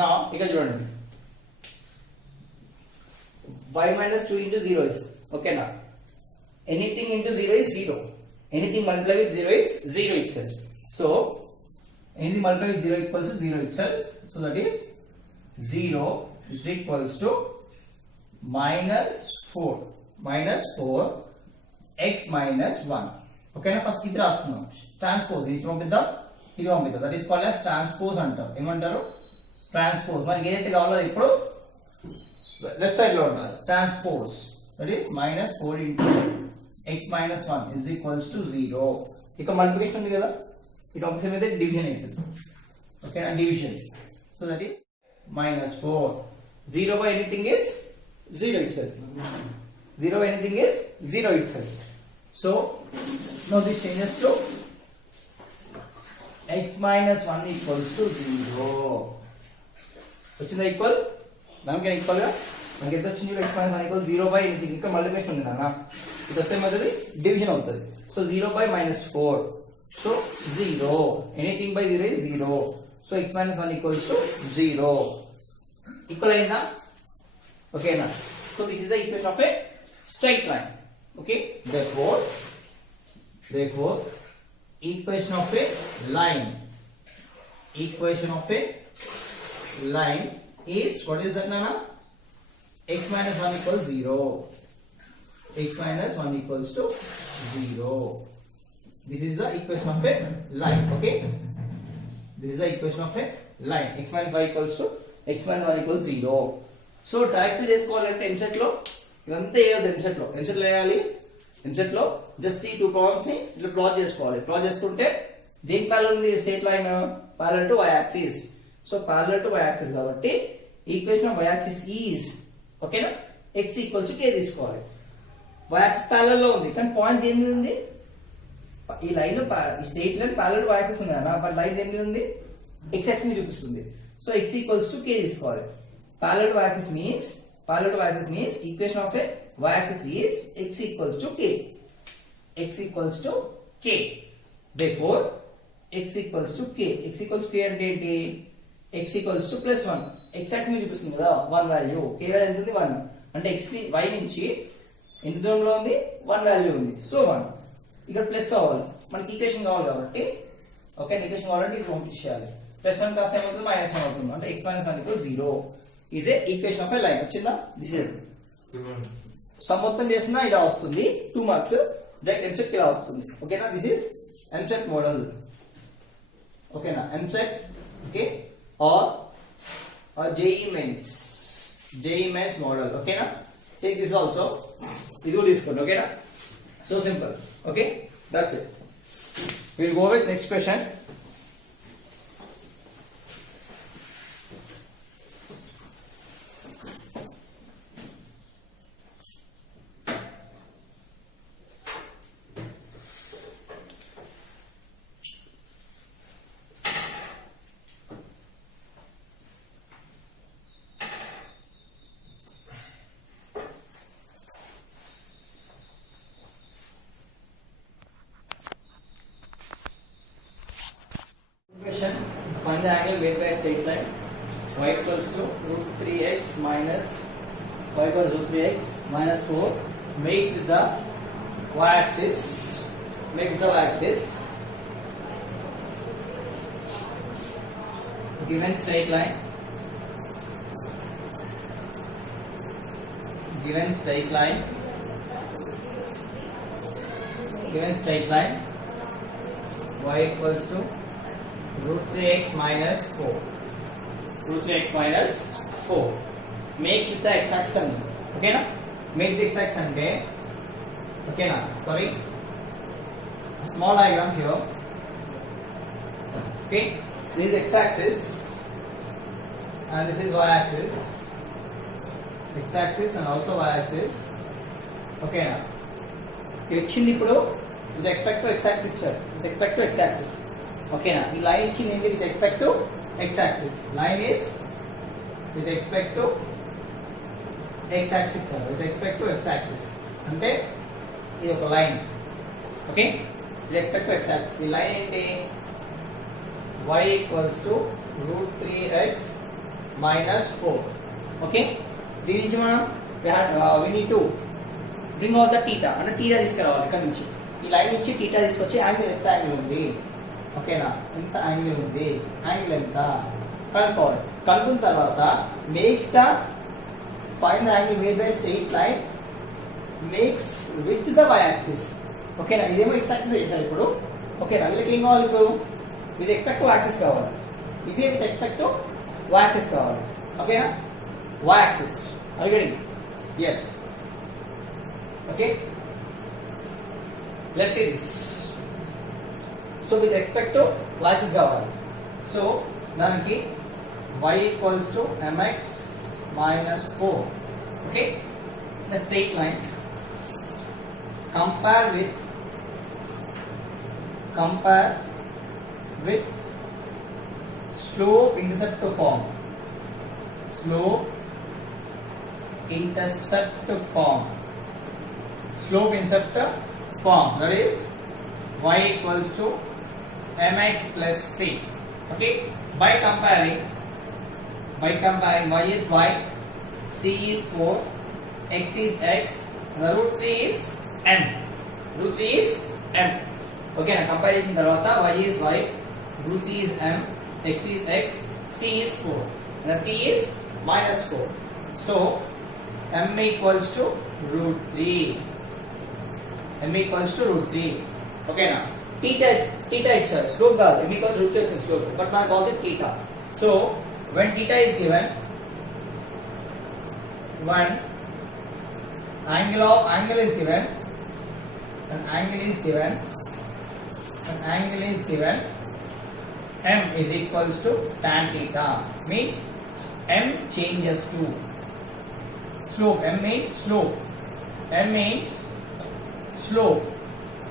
now ఇక్కడ చూడండి y minus 2 into 0 is okay now anything into 0 is 0. Anything multiplied with 0 is 0 itself. So anything multiplied with 0 equals to 0 itself. So that is 0 is equals to minus 4 x minus 1. Okay na first ఇది రాస్తున్నాం ట్రాన్స్పోజ్ ఇది పంపిద్దాం that is called as transpose అంటారు. ఏమంటారు ట్రాన్స్పోజ్. మనకి ఏదైతే కావాలో ఇప్పుడు లెఫ్ట్ సైడ్ లో ఉండాలి transpose. that is minus 4 into x minus 1 is equals to 0. ఇక మల్టిప్లికేషన్ ఉంది కదా ఈ ఆపోజిట్ మీద డివిజన్ అవుతుంది. ఓకేనా division. So that is minus 4 0 by anything is 0 itself. 0 by anything is 0 itself. So now this changes to x minus 1 equals to 0. వచ్చిందా ఈక్వల్ దానికి ఈక్వల్ గా మనకి ఎంత వచ్చింది x minus 1 equals 0 by anything ఇక్కడ మల్టిప్లికేషన్ ఉంది నాన్న ఇది వస్తే ఏమవుతుంది డివిజన్ అవుతుంది. సో 0 by minus 4 so 0 anything by 0 is 0. So x minus 1 equals to 0. Equal అయిందా ఓకేనా. So this is the equation of a straight line. Okay therefore equation of a line is what is that nana x minus 1 equals 0. X minus 1 equals to 0. This is the equation of a line. Okay this is the equation of a line x minus 1 equals to x minus 1 equals 0. So direct చేసుకోవాలంటే ఎంసెట్ లో ఇదంతా ఏదో ఎంసెట్ లో వేయాలి. ఎంసెట్ లో జస్ట్ ఈ 2 ప్రాబ్లమ్స్ ని ఇట్లా ప్లాట్ చేసుకోవాలి. ప్లాట్ చేసుకుంటే దేని ప్యారలల్ ఉంది straight line parallel to y axis. So parallel to y axis కాబట్టి equation of y axis is ఓకేనా x ఈక్వల్స్ టు k తీసుకోవాలి. y యాక్సిస్ ప్యారలల్ లో ఉంది కానీ పాయింట్ దేని మీద ఉంది ఈ లైన్ ఈ straight line parallel to y axis ఉంది అన్న బట్ లైన్ దేని మీద ఉంది x యాక్సిస్ ని చూపిస్తుంది. So x equals to k తీసుకోవాలి. Parallel to y-axis means equation of a y-axis is x equals to k. X equals to k. Therefore, x equals to k. X equals to k అంటే ఏంటి? X equals to plus 1. X axis మీద చూపిస్తుంది కదా 1 value. k value ఎంత ఉంది 1. అంటే x ని y నుంచి ఎంత దూరంలో ఉంది 1 వాల్యూ ఉంది. సో 1. ఇక్కడ ప్లస్ కావాలి. మనకి ఈక్వేషన్ కావాలి కాబట్టి ఓకే ఈక్వేషన్ కావాలంటే ఇది పంపించాలి. ప్లస్ 1 కాస్త ఏమవుతుంది మైనస్ 1 అవుతుంది. అంటే x minus 1 equals 0. is a equation of a line. వచ్చిందా? This is సమ్ మొత్తం చేసినా ఇలా వస్తుంది 2 మార్క్స్ డైరెక్ట్ ఎంసెట్ ఇలా వస్తుంది ఓకేనా దిస్ ఇస్ ఎంసెట్ మోడల్ ఓకేనా EAMCET okay or JEE mains model ఓకేనా టేక్ దిస్ ఆల్సో ఇది కూడా తీసుకోండి ఓకేనా so simple okay that's it will go with next question Find the angle made by a straight line y equals to root 3x minus y equals root 3x minus 4 makes with the y-axis given straight line y equals to root 3x minus 4 makes with the x-axis okay na make the x-axis ante okay na sorry a small diagram here okay this is x-axis and this is y-axis x-axis and also y-axis okay na ఇచ్చింది ఇప్పుడు with respect to x-axis ఇచ్చారు with respect to x-axis okay na ఈ లైన్ ఇచ్చింది ఏంటి with respect to x-axis line is with respect to x-axis ఇచ్చారు with respect to x-axis అంటే ఇది ఒక line okay with respect to x-axis ఈ లైన్ ఏంటి y equals to root 3x minus 4 ఓకే దీని నుంచి మనం we need to bring out the theta అంటే theta తీసుకురావాలి ఇక్కడ నుంచి ఈ లైన్ నుంచి theta తీసుకొచ్చి యాంగిల్ ఎంత యాంగిల్ ఉంది ఓకేనా ఎంత యాంగిల్ ఉంది యాంగిల్ ఎంత కనుక్కోవాలి కనుక్కున్న తర్వాత makes the find the angle made by straight line makes with the y axis ఓకేనా ఇదేమో x యాక్సిస్ చేశారు ఇప్పుడు ఓకేనా వీళ్ళకి ఏం కావాలి ఇప్పుడు విత్ ఎక్స్పెక్ట్ టు యాక్సిస్ కావాలి ఇదే with expect to y axis కావాలి ఓకేనా y axis are you getting yes okay let's see this so with respect to y axis కావాలి so దానికి y equals to mx minus 4 okay the straight line compare with slope intercept form slope intercept form that is y equals to mx plus c okay by comparing y is y c is 4 x is x the root 3 is m okay na comparison tarvata y is y root 3 is m x is x c is 4 and the c is minus 4 so m equals to root 3 okay na theta itself slope kaadu m equals root 3 slope but man calls it theta so when theta is given when angle is given m is equals to tan theta means m changes to slope m means slope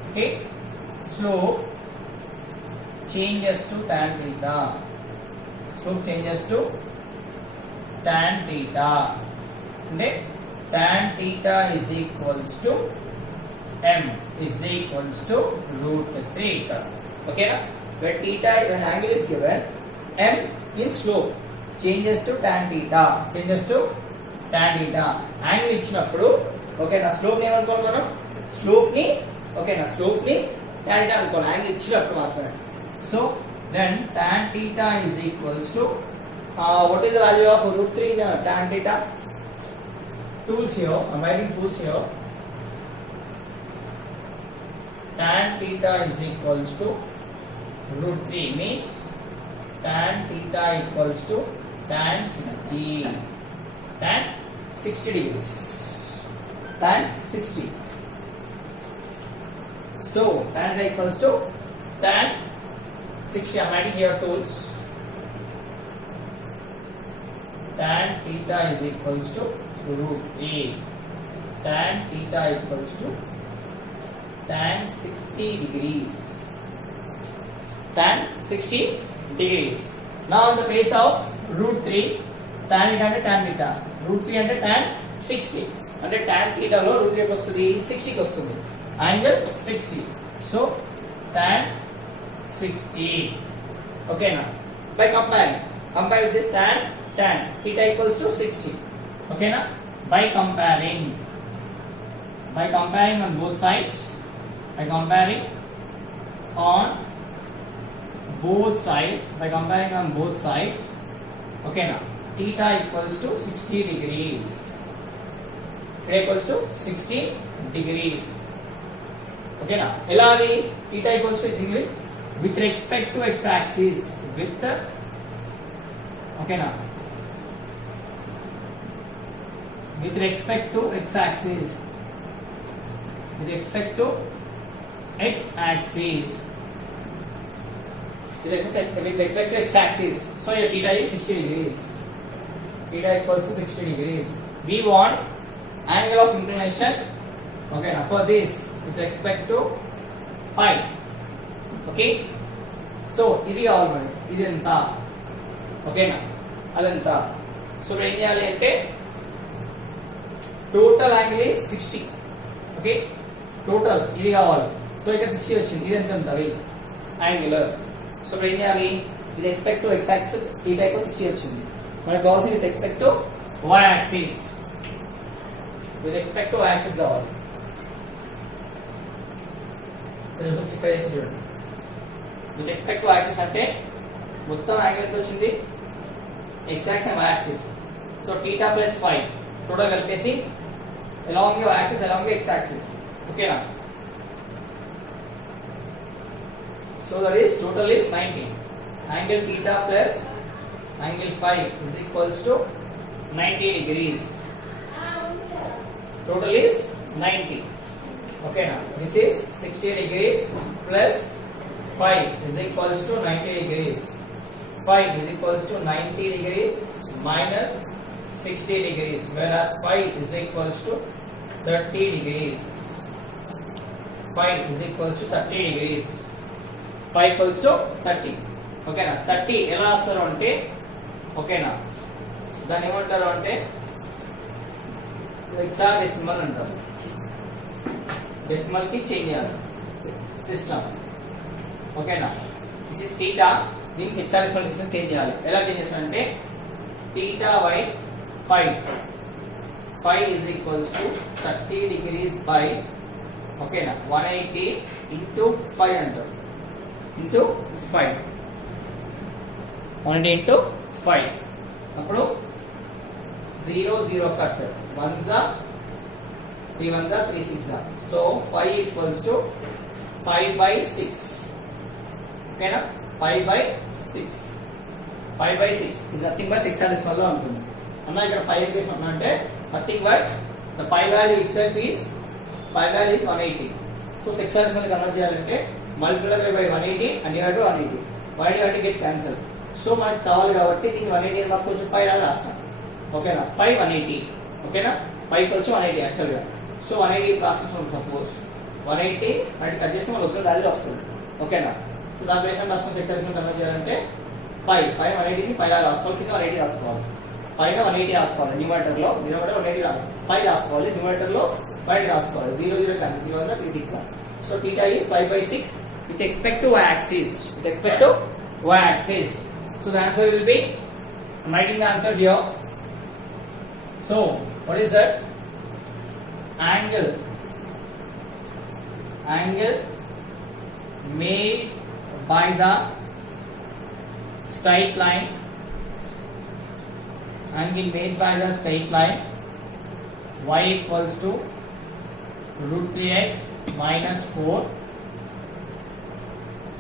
okay slope changes to tan theta అంటే tan theta is equals to m is equals to root 3 okay na when angle is given m in slope changes to tan theta angle ఇచ్చినప్పుడు ఓకే నా స్లోప్ ని ఏమనుకోవాలి మనం స్లోప్ ని tan theta అనుకోవాలి యాంగిల్ ఇచ్చినప్పుడు మాత్రమే so then tan theta is equals to what is the value of root 3 in tan theta tools here. I'm writing tools here. Tan theta is equals to root 3 means tan theta equals to tan 60. Tan 60 degrees. Tan 60. So tan theta equals to tan 60. I'm writing here tools. Tan theta is equals to root 3. Tan theta equals to tan 60 degrees. Tan 60 degrees. Now in the place of root 3, tan theta and tan theta. Root 3 and tan 60. And tan theta lo root 3 వస్తుంది 60 కి వస్తుంది. Angle 60. So tan 60. Okay now. By compare with this tan theta equals to 60. Okay now. By comparing on both sides. By comparing on both sides, okay now, theta equals to 60 degrees. Theta equals to 60 degrees. Okay now, eladi theta equals to with respect to x-axis okay now, with respect to x-axis. With respect to x-axis. With respect to x-axis. So your theta is 60 degrees. Theta equals to 60 degrees. We want angle of inclination. Okay, now for this with respect to pi. Okay. So ఇది కావాలి ఇది ఎంత ఓకేనా అదంతా సో ఇప్పుడు ఏం చేయాలి అంటే total angle is 60. Okay total ఇది కావాలి సో ఇక్కడ 60 వచ్చింది ఇది ఎంత ఉంటుంది యాంగులర్ సో ఇప్పుడు ఏం చేయాలి with respect to x axis θ equal 60 వచ్చింది మనకు కావాల్సింది with respect to y axis కావాలి ఇక్కడ వేసి చూడండి విత్ రెస్పెక్ట్ టు యాక్సిస్ అంటే మొత్తం యాంగిల్ ఎంత వచ్చింది x axis and y axis so θ plus φ total కలిపేసి along the y axis along the x axis okay na so that is total is 90 angle theta plus angle phi is equals to 90 degrees total is 90 okay now this is 60 degrees plus phi is equals to 90 degrees phi is equals to 90 degrees minus 60 degrees whereas phi is equals to 30 degrees. Phi is equals to 30 degrees. Phi equals to 30. Okay na 30 ఎలా రాస్తారు అంటే ఓకే నా దాన్ని ఏమంటారు అంటే hexadecimal decimal అంటారు డెసిమల్ కి చేంజ్ చేయాలి సిస్టమ్ ఓకేనా దిస్ ఇస్ θ దీనికి హెక్సాడెసిమల్ సిస్టమ్ చేంజ్ చేయాలి ఎలా చేంజ్ చేస్తారంటే θ by phi phi is equals to 30 degrees by okay na 180 into 5 under into 5 180 into 5 appudu 0 0 cut 1 za 3 1 za 3 6 za so 5 equals to 5 by 6 okay na 5 by 6 5 by 6 is nothing but 6 decimal lo untundi anna ikkada 5 equation unna ante nothing but the pi value itself is 180 so 6 decimal convert cheyalante multiply by 180 and divided by 180 180 get cancelled so మనకి కావాలి కాబట్టి దీన్ని 180 అని రాసుకోవచ్చు పై లాగా రాస్తాం ఓకేనా పై 180 ఓకేనా పై ఈక్వల్స్ 180 యాక్చువల్ గా సో 180 రాసుకుంటాం సపోజ్ 180 అంటే కట్ చేస్తే మనకు వచ్చిన వాల్యూ వస్తుంది ఓకేనా సో దాని బేస్ రాసుకుని 6 decimal కన్వర్ట్ చేయాలంటే పై 180 ని పై లాగా రాసుకోవాలి కింద 180 రాసుకోవాలి పైన 180 రాసుకోవాలి న్యూమరేటర్ లో 180 రాసుకోవాలి పై రాసుకోవాలి న్యూమరేటర్ లో పై రాసుకోవాలి 0 0 క్యాన్సిల్ 0 1 3 6 so theta is pi by 6 with respect to y axis so the answer will be I'm writing the answer here so what is that angle made by the straight line y equals to root 3x minus 4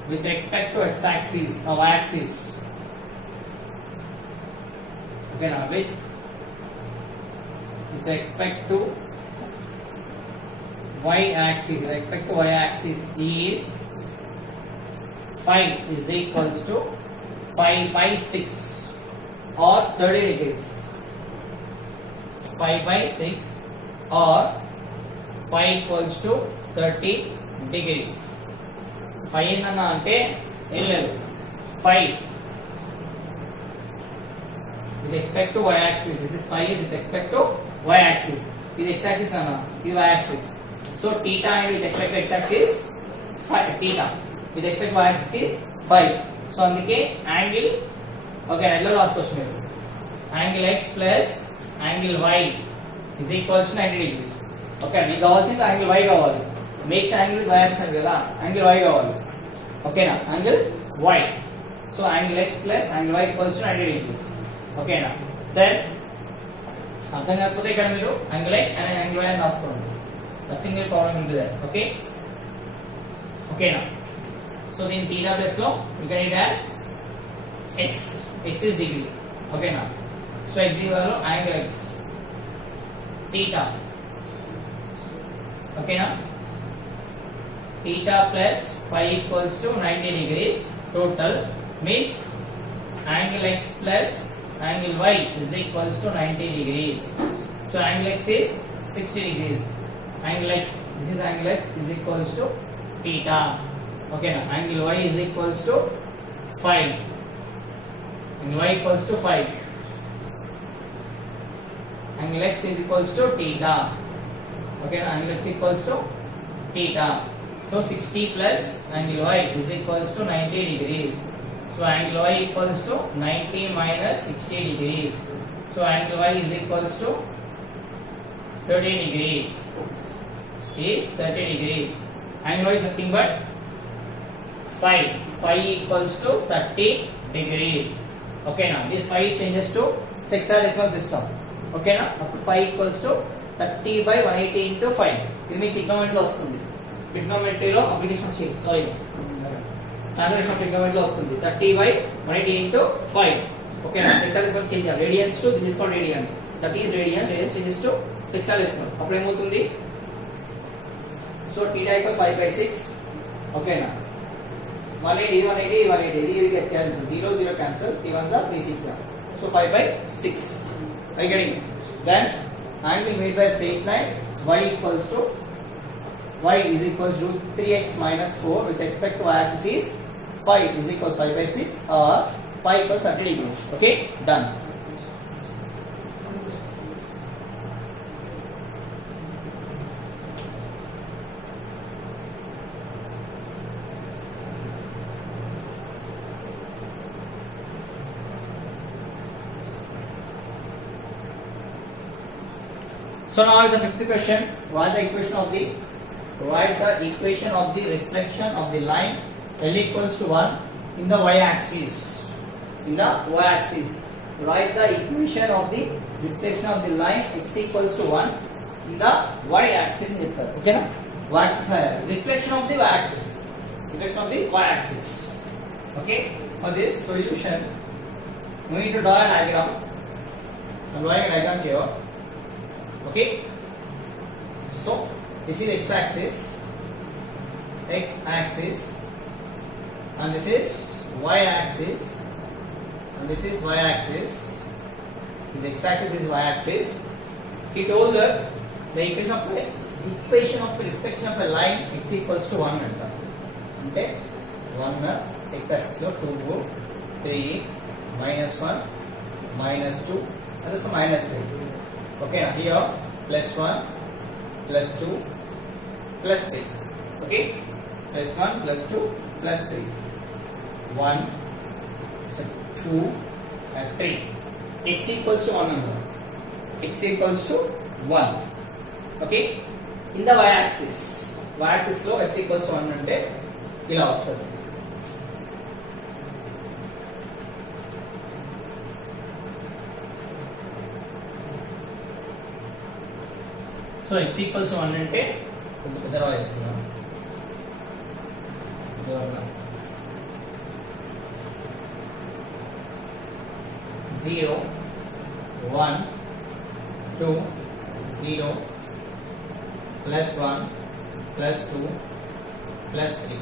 with respect to x axis or y axis. Okay, now with respect to y axis, is 5 is equals to 5 by 6 or 30 degrees. 5 by 6 or 5 equals to 30 degrees. 5 ఏందన్నా అంటే ఏం లేదు 5 with respect to y axis. This is 5 with respect to y axis. This x axis అన్నా ఇది y axis. So theta and with respect to x axis 5 theta with respect to y axis is 5. So అందుకే angle okay ఎట్లా రాసుకోవచ్చు మీరు angle x plus angle y is equals to 90 degrees. Okay మీకు కావాల్సింది angle y కావాలి. Makes angle y axis కదా angle y కావాలి. ఓకేనా angle y. So angle x plus angle y equals to 90 degrees. ఓకేనా దెన్ అర్థం కాకపోతే ఇక్కడ మీరు angle x and angle y అని రాసుకోండి. Nothing L problem in that. Okay ఓకేనా సో దీని theta ప్లస్ లో you can it as x is degree. ఓకేనా so x value angle x theta. ఓకేనా theta plus 5 equals to 90 degrees total means angle x plus angle y is equals to 90 degrees. So angle x is 60 degrees. Angle x, this is angle x is equals to theta. Okay now angle y is equals to 5. Angle y equals to 5. Angle x is equals to theta. Okay now angle x equals to theta. So 60 plus angle y is equals to 90 degrees. So angle y equals to 90 minus 60 degrees. So angle y is equals to 30 degrees. Is 30 degrees. Angle y is nothing but 5. 5 equals to 30 degrees. Okay now this 5 changes to hexadecimal system. Okay now up to 5 equals to 30 by 180 into 5. This means trigonometry లో వస్తుంది. Trigonometry లో అప్లికేషన్ చేయండి. Sorry translation of trigonometry లో వస్తుంది 30 by 180 into 5. Okay నా hexadecimal change చేయాలి. Radians to this is called radians. 30 is radians changes to hexadecimal. అప్పుడు ఏమవుతుంది సో θ equals 5 by 6. ఓకేనా 180 180 180 ఇది క్యాన్సిల్ 0 0 క్యాన్సిల్ 3 1 3 6 సో 5 by 6. Are you getting? Then angle made by a straight line y equals to y is equals to 3x minus 4 with respect to y axis is 5 is equals 5 by 6 or 5 equals 30 degrees. Okay, done. So now the fifth question, write the equation of the reflection of the line L equals to 1 in the y axis. In the y axis, write the equation of the reflection of the line x equals to 1 in the y axis. Okay na? Y axis reflection of the y axis. Reflection of the y axis. Okay. For this solution, we need to draw a diagram. I'm drawing a diagram here. Okay. So this is x axis, and this is y axis, and this is y axis. This x axis is y axis. He told that the equation of reflection of a line x equals to 1 anta. Ante 1 x axis lo 2 3 minus 1 minus 2 and this minus 3. Okay, here plus 1 plus 2 plus 3. Okay, plus 1 plus 2 plus 3. 1 so 2 and 3. X equals to 1 number. X equals to 1. Okay, in the y axis లో x equals to 1 అంటే ఇలా వస్తుంది. So x equals 1 అంటే కొంచెం పెద్దగా వేస్తున్నాం. 0 1 2 0 plus 1 plus 2 plus 3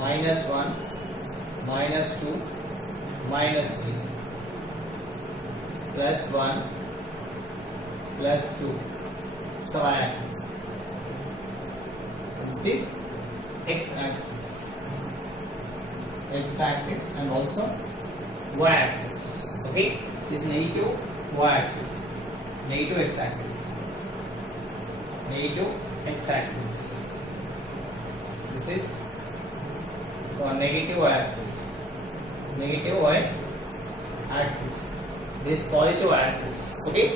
minus 1 minus 2 minus 3 plus 1 plus 2. So y-axis. This is x-axis. X-axis and also y-axis. Okay, this is negative y-axis, negative x-axis, negative x-axis. This is negative y-axis, negative y-axis. This positive y-axis. Okay,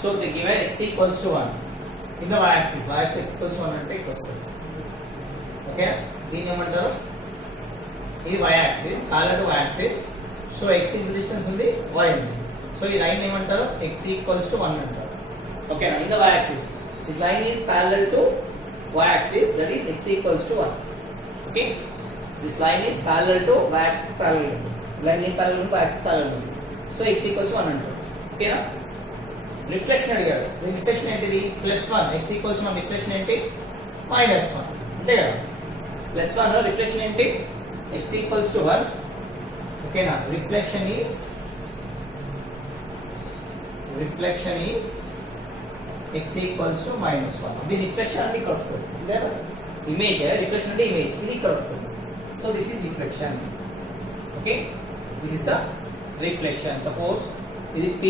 so they given x equals to 1 in the y-axis. Y-axis x equals to 1 and take us. Okay, దీని ఏమంటారు? ఇది y-axis, parallel to y-axis. So x in distance ఉంది, y ఉంది. So ఈ లైన్ ఏమంటారు? x equals to 1 అంటారు. Okay, in the y-axis. This line is parallel to y-axis, that is x equals to 1. Okay, this line is parallel to y-axis, parallel to line is parallel to y-axis, parallel to. So x equals to 1 అంటారు. Okay నా? రిఫ్లెక్షన్ అడిగారు. రిఫ్లెక్షన్ ఏంటిది? +1. x equals to 1 రిఫ్లెక్షన్ ఏంటి? -1. అంతే కదా? +1 లో రిఫ్లెక్షన్ ఏంటి? x equals to 1. Okay na, reflection is x equals to -1. The reflection and ఇక్కడ వస్తుంది. ఇదేనా? ఇమేజ్ రిఫ్లెక్షన్ అంటే ఇమేజ్, ఇది ఇక్కడ వస్తుంది. So this is reflection. Okay, this is the reflection. Suppose ఇది p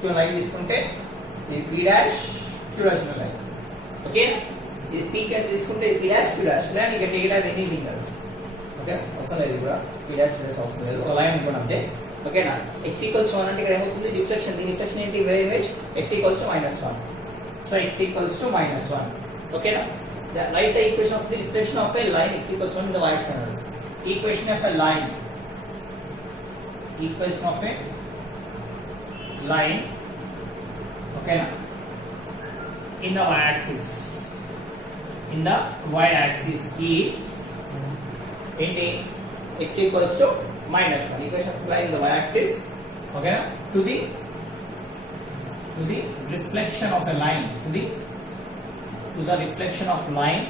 q లైన్ తీసుకుంటే ఇది p dash q dash line. Okay, ఇది p కి తీసుకుంటే ఇది p dash q dash line. ఇక take it as anything else. Okay, అవసరం లేదు కూడా p డాష్ q డాష్ అవసరం లేదు, ఒక లైన్ అనుకోండి అంతే. ఓకేనా? x ఈక్వల్స్ 1 అంటే ఇక్కడ ఏమవుతుంది? రిఫ్లెక్షన్. దీని రిఫ్లెక్షన్ ఏంటి? Wave image. x equals to -1. So x equals to -1. ఓకేనా? Write the equation of the reflection of a line x equals 1 in the y-axis. Equation of a line. Equation of a line. Okay na? In the y-axis. In the y-axis is x equals to -1. Equation of line in the y-axis. Okay na? To the reflection of a line. To the reflection of line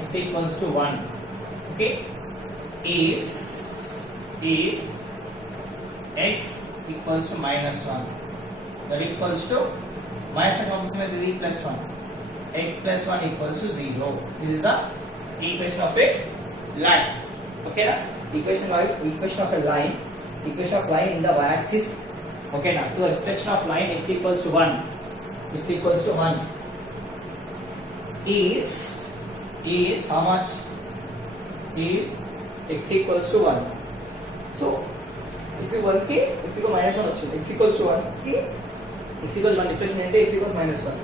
x equals to 1. Okay, is x equals to -1. That equals to -1 comes with the +1. x plus 1 equals to 0. This is the equation of a line. Okay na? Equation of a line. Equation of line in the y-axis. Okay na? To the reflection of line x equals to 1. X equals to 1 is how much? Is x equals to 1. So x equal ki x equal -1 వచ్చింది. X equals to 1 ki x equals 1 reflection అంటే x equals -1.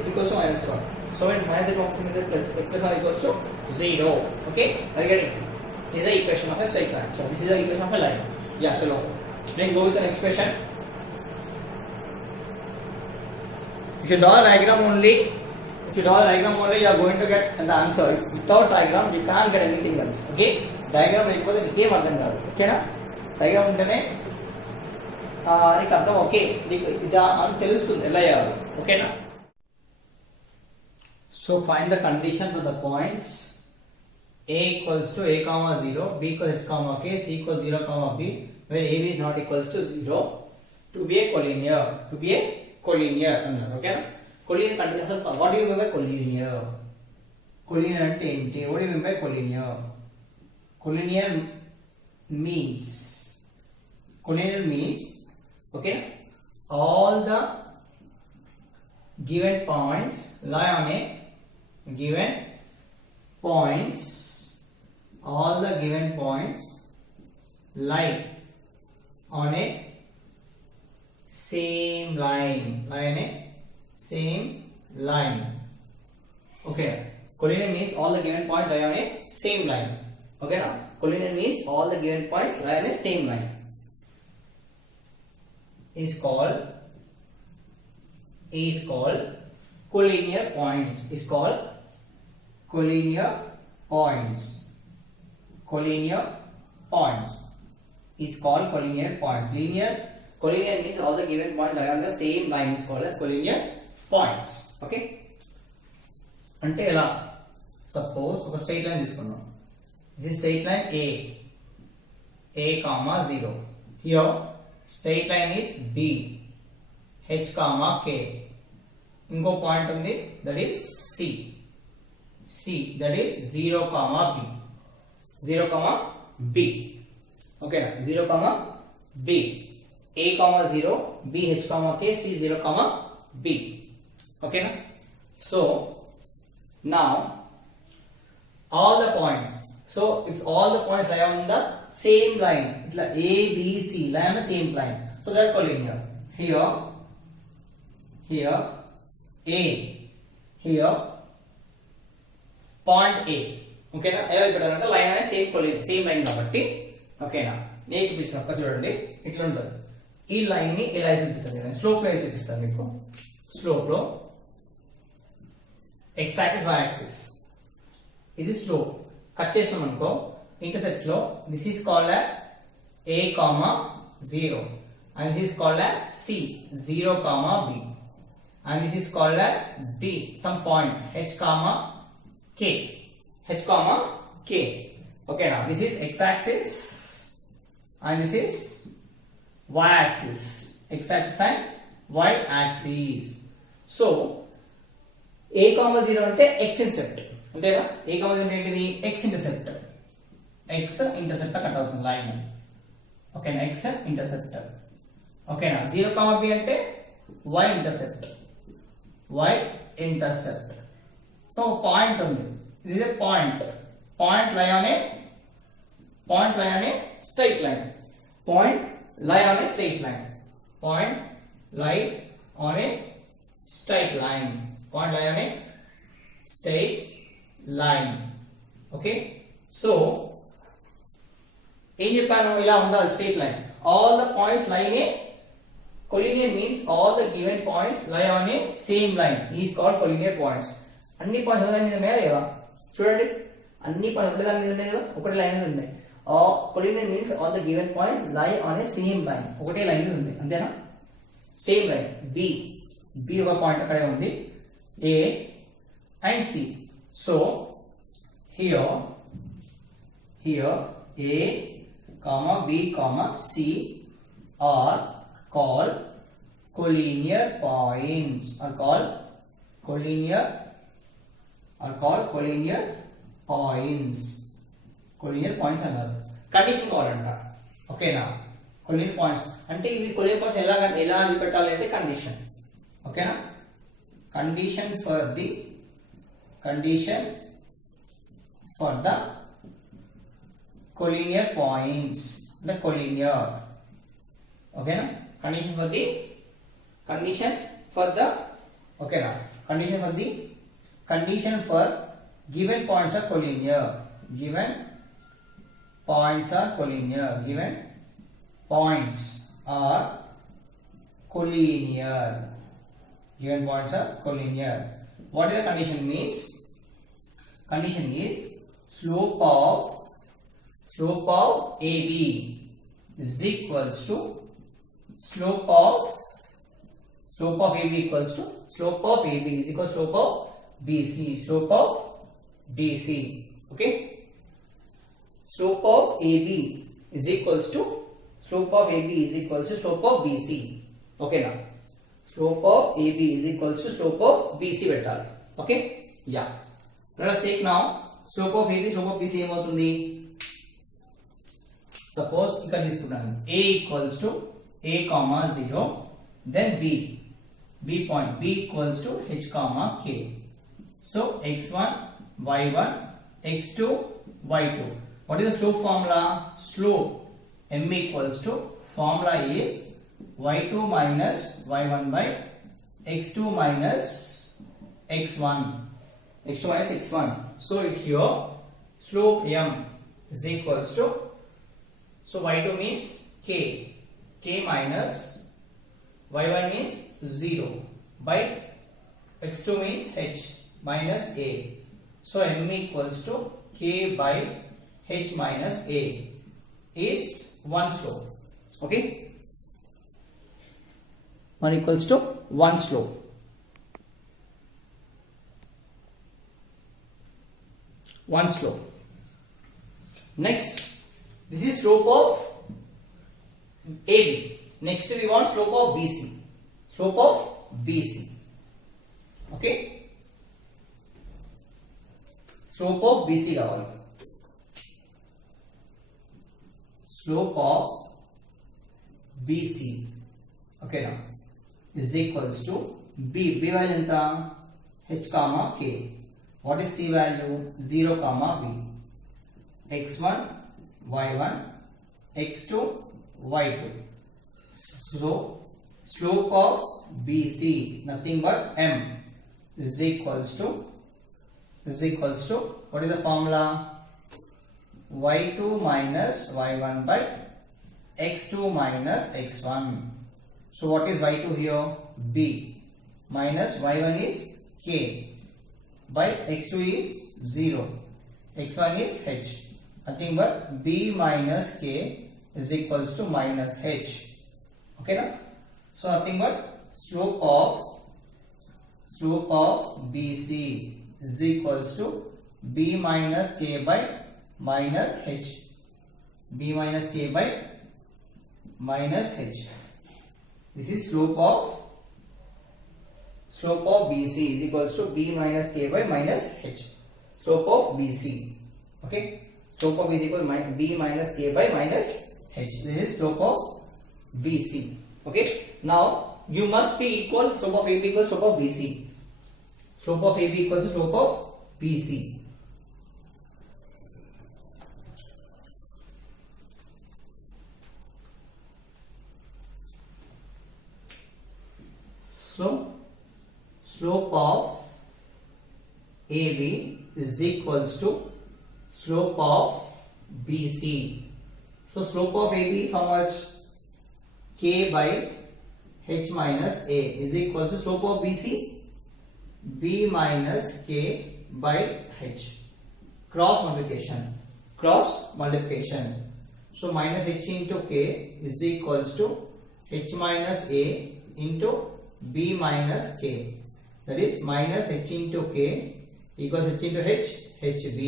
X equals to -1. So when minus it comes in the plus x plus 1 equals to 0. Okay, are you getting? This is the equation of a straight line. So this is the equation of a line. Yeah, chalo. Then go with the next question. If you draw a diagram only, you are going to get the answer. Without diagram, you can't get anything else. Okay? Diagram లేకపోతే నీకేం అర్థం కాదు. ఓకేనా? డయాగ్రామ్ ఉంటేనే నీకు అర్థం. ఓకే, నీకు ఇదా అని తెలుస్తుంది ఎలా చేయాలి. ఓకేనా? So find the condition for the points a equals to a comma 0, b equals h comma k, c equals 0 comma b, where ab is not equals to 0 to be a collinear. అన్నారు. ఓకేనా? collinear condition. What do you mean by collinear? Collinear అంటే ఏంటి? What do you mean by collinear? Collinear means okay, all the given points lie on a given points. All the given points lie on a same line. Okay, collinear means all the given points lie on a same line. Okay now, collinear means all the given points lie on a same line. is called collinear points. Is called collinear points. Collinear points is called collinear points. Collinear means all the given points lie on the same line is called as collinear points. Okay. అంటే ఎలా సపోజ్ ఒక straight line తీసుకున్నాం. This is straight line a comma 0. Here straight line is b h comma k. ఇంకో పాయింట్ ఉంది that is c that is 0 comma b. Okay na 0 comma b, a comma 0, b h comma k, c 0 comma b. Okay na. So now all the points, so if all the points lie on the same line, itla a b c lie on the same line, so they are collinear. Here a, here point a. Okay na. ఎలా పెట్టాలంటే లైన్ అనేది same line కాబట్టి ఓకేనా. నేను చూపిస్తాను అక్కడ చూడండి ఇట్లా ఉంటుంది. ఈ లైన్ ని ఎలా చూపిస్తాను నేను స్లోప్ లో చూపిస్తాను మీకు. స్లోప్ లో x యాక్సిస్ y యాక్సిస్ ఇది స్లోప్. కట్ చేసాం అనుకో ఇంటర్సెక్ట్ లో this is called as a comma 0 and this is called as c 0 comma b and this is called as b some point h comma k. Okay now this is x axis and this is y axis. X axis and y axis. So a comma 0 అంటే x intercept అంతేనా. a comma 0 ఏంటిది x intercept cut అవుతుంది లైన్. ఓకేనా x intercept. ఓకేనా 0 comma b అంటే y intercept. So point ఉంది. this is a point lie on a straight line. Point lie on a straight line. Okay, so ఏం చెప్పాను ఇలా ఉండాలి straight line. all the points lie in a collinear means all the given points lie on a same line is called collinear points. అన్ని పాయింట్స్ ఒకదాని మీద ఉన్నాయా లేదా చూడండి. అన్ని పాయింట్స్ ఒకటే దాని మీద ఉన్నాయి కదా, ఒకటే లైన్ మీద ఉన్నాయి. collinear means all the given points lie on a same line. ఒకటే లైన్ మీద ఉంది అంతేనా. సేమ్ లైన్ b ఒక పాయింట్ అక్కడే ఉంది a and c. so here a comma b comma c are called collinear points. Collinear points అన్నారు. కండిషన్ కావాలంట. ఓకేనా. collinear points అంటే ఇవి collinear points ఎలా పెట్టాలి అంటే కండిషన్. ఓకేనా. condition for the collinear points, the collinear. Okay na. Condition for the okay na. Condition for given points are collinear. Given points are collinear. What is the condition means? Condition is slope of AB is equals to slope of AB equals to slope of AB is equal to slope of BC. Okay. Slope of AB is equals to slope of BC. Okay now. Slope of AB is equals to slope of BC పెట్టాలి. Okay. Yeah. Let us take now slope of AB, slope of BC ఏమవుతుంది. సపోజ్ ఇక్కడ తీసుకున్నాను a equals to a comma 0 then b point b equals to h comma k. So x1 y1 x2 y2. What is the slope formula? Slope m equals to formula is y2 minus y1 by x2 minus x1. So here slope m is equals to, so y2 means k minus y1 means 0 by x2 means h minus a. So m equals to k by h minus a is 1 slope. Okay, 1 equals to 1 slope. One slope. Next, this is slope of AB. Next we want slope of BC. Slope of BC. Okay. Slope of BC కావాలి. Slope of BC. Okay now. Is equals to B. B value ఎంత? H comma K. What is C value? 0 comma B. x1 y1 x2 y2. So slope of BC nothing but m is equals to what is the formula? y2 minus y1 by x2 minus x1. So what is y2 here? B minus y1 is k by x2 is 0, x1 is h. Nothing but b minus k is equals to minus h. Okay na? So nothing but slope of BC is equals to b minus k by minus h. b minus k by minus h. This is slope of BC is equals to b minus k by minus h. Slope of BC. Okay. Slope of BC equal b minus k by minus h. This is slope of BC. Okay. Now you must be equal slope of AB equals slope of BC. Slope of AB equals slope of BC. So slope of AB is equals to slope of BC. So slope of AB is how much? K by h minus a is equals to slope of BC b minus k by h. Cross multiplication. So minus h into k is equals to h minus a into b minus k. That is minus h into k equals h into h, hb.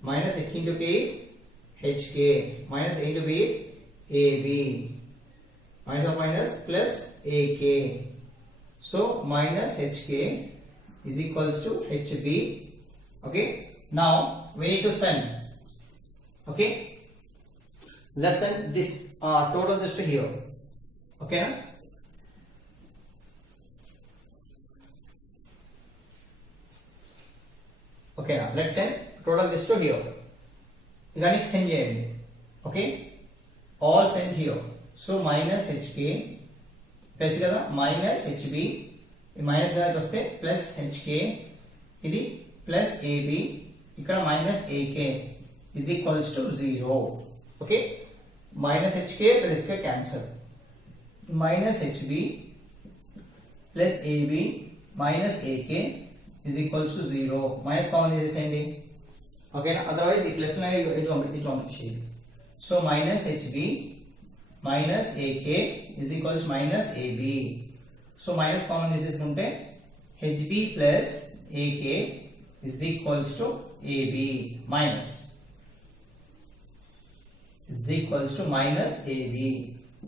Minus h into k is hk. Minus a into b is ab. Minus of minus plus ak. So minus hk is equals to hb. Okay. Now we need to send. Okay. Let's send this total this to here. Okay. Na? Okay, now let's send total this to here. Again send చేయండి. Okay, all send here. So minus hk plus కదా minus hb minus దగ్గరికి వస్తే plus hk ఇది plus ab ఇక్కడ minus ak is equals to 0. Okay, minus hk plus hk cancel. Minus hb plus ab minus ak is equals to 0. Minus common చేసేయండి. Okay, otherwise ఈ ప్లస్ ఇటు పంపించేయండి. So minus hb minus ak is equals to minus ab. So minus common తీసేసుకుంటే hb plus ak is equals to ab minus is equals to minus ab.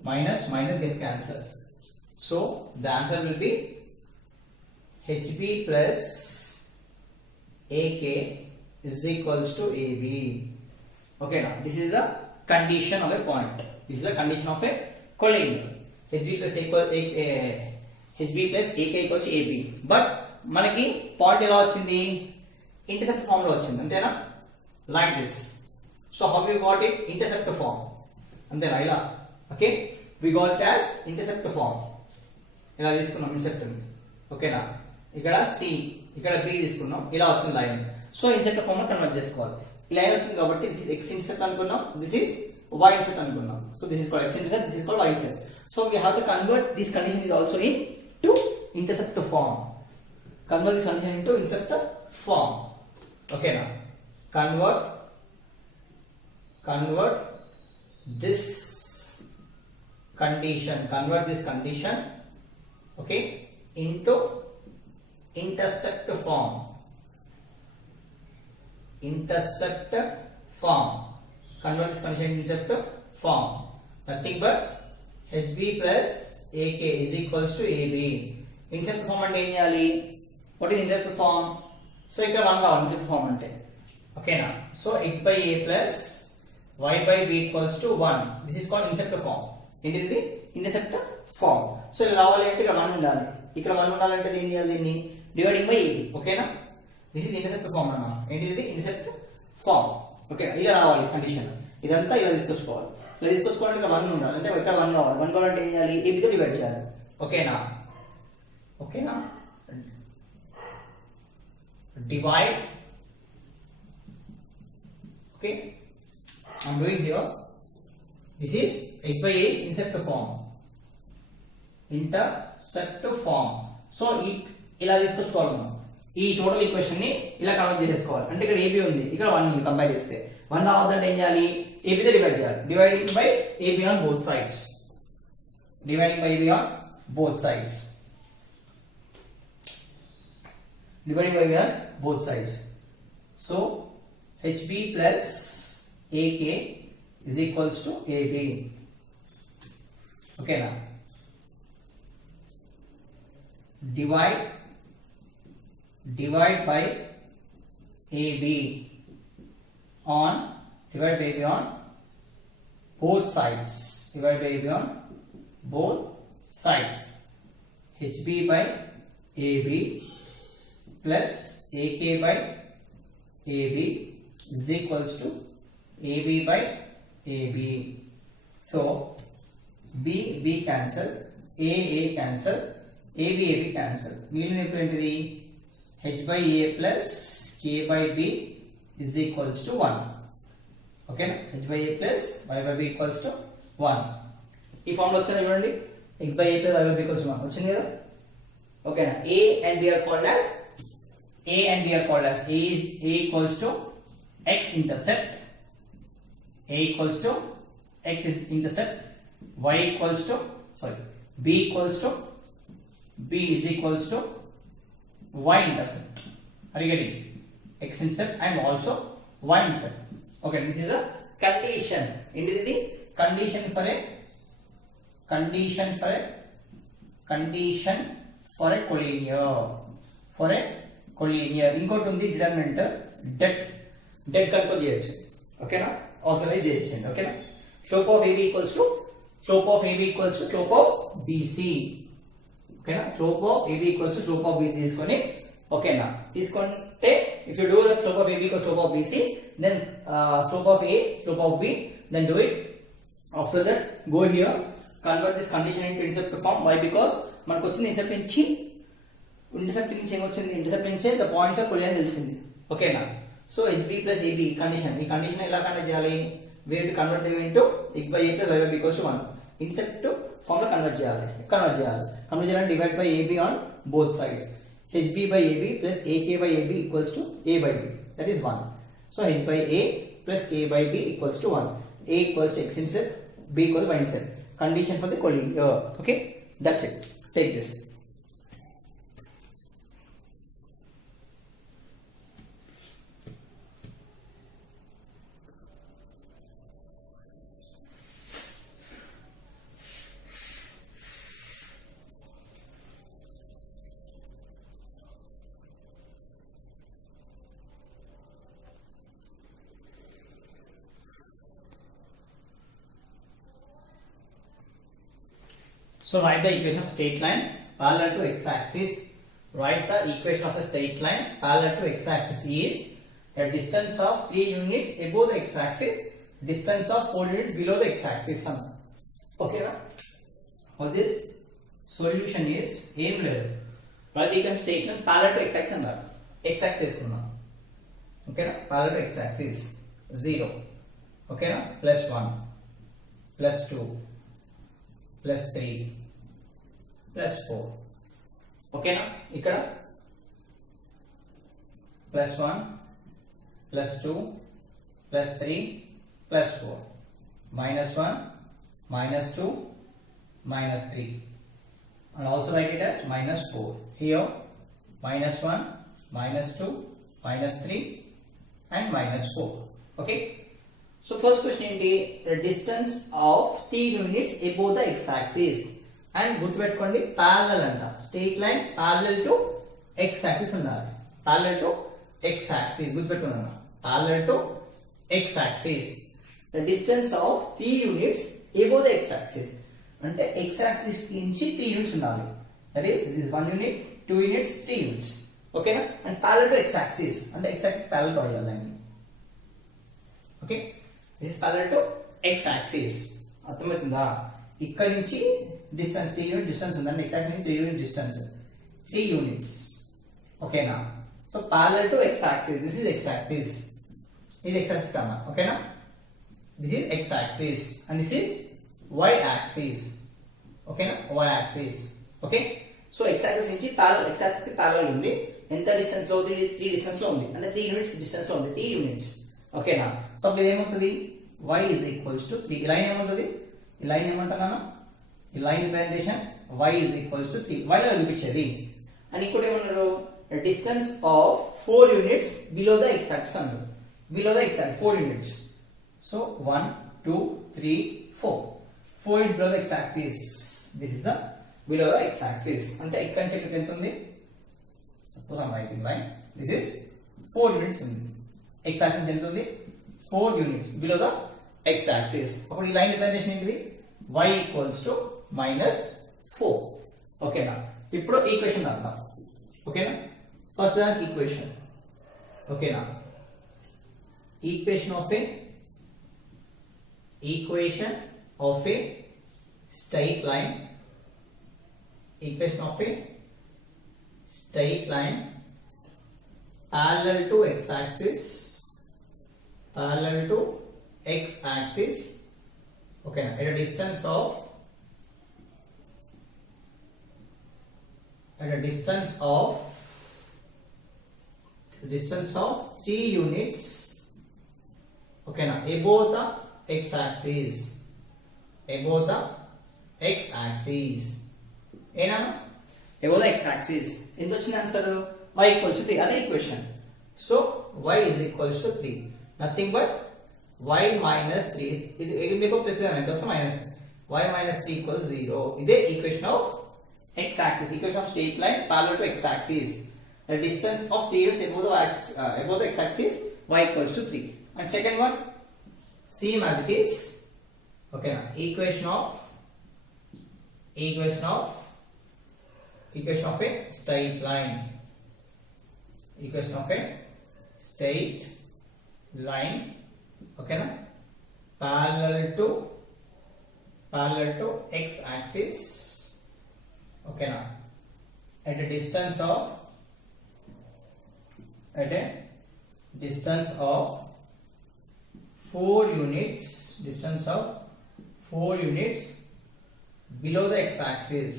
Minus get cancelled. So the answer will be hb plus ak is equals to ab. Okay, now this is the condition of a point. This is the condition of a collinear. hb plus ak equals to ab. But మనకి point ఎలా వచ్చింది? Intercept form లో వచ్చింది అంతేనా? Like this. So how we got it? Intercept form అంతేనా? ఇలా. Okay, we got it as intercept form. ఇలా తీసుకున్నాం ఇంటర్సెప్ట్. ఓకేనా? ఇక్కడ సి ఇక్కడ బి తీసుకున్నాం. ఇలా వచ్చింది లైన్. సో ఇన్సెప్ట్ ఫామ్ లో కన్వర్ట్ చేసుకోవాలి. ఈ లైన్ వచ్చింది కాబట్టి దిస్ ఇస్ ఎక్స్ ఇంటర్సెప్ట్ అనుకున్నాం, దిస్ ఇస్ y ఇంటర్సెప్ట్ అనుకున్నాం. So this is called x intercept, this is called y intercept. So we have to convert this condition is also into intercept form. Convert this condition into intercept form. Okay, now convert this condition, okay, into intercept form. Convert this condition into intercept form. Nothing but HB plus AK is equals to AB. Intercept form అంటే ఏం చేయాలి? What is intercept form? So ఇక్కడ 1 కావాలి intercept form అంటే. ఓకేనా? So x by a plus y by b equals to 1. This is called intercept form. ఏంటిది? Intercept form. So ఇలా రావాలి అంటే ఇక్కడ 1 ఉండాలి. ఇక్కడ 1 ఉండాలంటే ఏం చేయాలి? దీన్ని డివైడింగ్ బై ab. ఓకేనా? This is intercept form అన్న. ఏంటిది? intercept form. ఓకే, ఇలా రావాలి కండిషన్. ఇదంతా ఇలా తీసుకొచ్చుకోవాలి. ఇలా తీసుకొచ్చుకోవాలంటే ఇక్కడ 1 ఉండాలి. అంటే ఇక్కడ 1 కావాలి. 1 కావాలంటే ఏం చేయాలి? ab తో డివైడ్ చేయాలి. ఓకేనా? Divide. Okay, I'm doing here. This is x by a is intercept form. So ఇలా తీసుకొచ్చుకోవాలి మనం. ఈ టోటల్ ఈక్వేషన్ ని ఇలా కన్వర్ట్ చేసేసుకోవాలి. అంటే ఇక్కడ ab ఉంది, ఇక్కడ 1 ఉంది. కంపేర్ చేస్తే 1 రావద్దంటే ఏం చేయాలి? ab తో డివైడ్ చేయాలి. Dividing by ab on both sides. Dividing by ab on both sides. So HB plus AK is equals to AB. Okay, now divide by AB on both sides. HB by AB plus AK by AB is equals to AB by AB. So B cancel, A cancel, AB cancel. Meaning ఏంటిది? H by A plus K by B is equals to 1. Okay, H by A plus Y by B equals to 1. ఈ ఫార్మ్ లో వచ్చాను చూడండి. X by A plus Y by B equals to 1 వచ్చింది కదా? Okay, A and B are called as A equals to x intercept, A equals to x intercept, Y equals to B is equals to Y intercept. Are you getting? X intercept and also Y intercept. Okay, this is a condition. Indidi condition for a collinear. ఇంకోటి ఉంది determinant debt కనుక్కొని చేయొచ్చు. ఓకేనా? అవసరం అయితే చేయండి. ఓకేనా? Slope of AB equals to slope of BC. ఓకేనా? Slope of AB equals to slope of BC తీసుకొని, ఓకేనా, తీసుకుంటే if you do that slope of AB equals slope of BC, then slope of A, slope of B, then do it. After that go here, convert this condition into intercept form. Why? Because మనకు వచ్చింది ఇంటర్సెప్ట్ నుంచి ఏమొచ్చింది? ఇంటర్సెప్ట్ నుంచే the points of Colin తెలిసింది. ఓకేనా? So HB plus AB condition, ఈ కండిషన్ ఎలా కన్వర్ట్ చేయాలి? Way to convert them into x by a plus y by b equals to 1. Intercept form లో కన్వర్ట్ చేయాలి. Divide by AB on both sides. HB by AB plus AK by AB equals to A by B. That is 1. So H by A plus A by B equals to 1. A equals to x intercept, B equals to y intercept. Condition for the collinear. Okay, that's it. Take this. So write the equation of straight line parallel to x-axis. Write the equation of a straight line parallel to x-axis is a distance of 3 units above the x-axis, distance of 4 units below the x-axis. Okay, na? For this solution is aim level. Write the equation of straight line parallel to x-axis and x-axis. Okay, na? Parallel to x-axis 0. Okay, na? +1, +2, plus 3 plus 4. ఓకేనా? ఇక్కడ plus 1 plus 2 plus 3 plus 4 minus 1 minus 2 minus 3, and also write it as minus 4. Here minus 1 minus 2 minus 3 and minus 4. Okay, so first question ఏంటి? The distance of 3 units above the x-axis, and గుర్తుపెట్టుకోండి parallel అంట, straight line parallel to x-axis ఉండాలి, parallel to x-axis గుర్తుపెట్టుకున్నాను, parallel to x-axis. The distance of 3 units above the x-axis అంటే x-axis నుంచి 3 units ఉండాలి, that is this is 1 unit 2 units 3 units. ఓకేనా? and parallel to x-axis అంటే x-axis parallel to అయ్యాలి line. Okay, this is parallel to x-axis. అర్థమవుతుందా? ఇక్కడ నుంచి డిస్టెన్స్ 3 యూనిట్ డిస్టెన్స్ ఉందండి, x-axis నుంచి 3 యూనిట్ డిస్టెన్స్ 3 యూనిట్స్. ఓకేనా? So parallel to x-axis, this is x-axis, ఇది x-axis కన్నా. ఓకేనా? this is x-axis and this is y-axis. ఓకేనా? y-axis. ఓకే, సో x-axis నుంచి parallel, x-axis కి parallel ఉంది, ఎంత డిస్టెన్స్ లో ఉంది? 3 డిస్టెన్స్ లో ఉంది, అంటే 3 యూనిట్స్ డిస్టెన్స్ లో ఉంది, 3 యూనిట్స్. ఓకేనా? సో అప్పుడు ఏమవుతుంది? y is equals to 3. ఈ లైన్ ఏమవుతుంది? ఈ లైన్ ఏమంటున్నాను? ఈ line representation y is equals to 3, y లో చూపించేది. అండ్ ఇక్కడ ఏమన్నారు? Distance of 4 units below the x-axis అన్నారు, below the x-axis 4 units. So 1 2 3 4 4 is below the x-axis, this is the below the x-axis. అంటే ఇక్కడ నుంచి ఇక్కడ ఎంత ఉంది? suppose I'm writing line, this is 4 units ఉంది, x-axis ఎంత ఉంది? 4 units below the x-axis. అప్పుడు ఈ లైన్ రిప్రజెంటేషన్ ఏంటిది? y equals to minus 4. ఓకేనా? ఇప్పుడు ఈక్వేషన్ రాద్దాం. ఓకేనా? ఫస్ట్ దానికి ఈక్వేషన్. ఓకేనా? equation of a straight line, equation of a straight line parallel to x-axis, parallel to x-axis. Okay, at a distance of 3 units. Okay, now above the x-axis, above the x-axis. ఏనా? above the x-axis. ఎంత వచ్చింది answer? y equals to 3, అదే equation. So y is equals to 3, nothing but y minus 3. ఇది మీకు ప్రెసిషన్ అంటే వస్తే minus y minus 3 equals 0. ఇదే equation of x-axis, equation of straight line parallel to x-axis. The distance of 3 units above the axis, above the x-axis, y equals to 3. And second one, same as it is. Okay, now equation of a straight line, equation of a straight line. Okay, now parallel to x-axis. Okay, now at a distance of 4 units, distance of 4 units below the x-axis,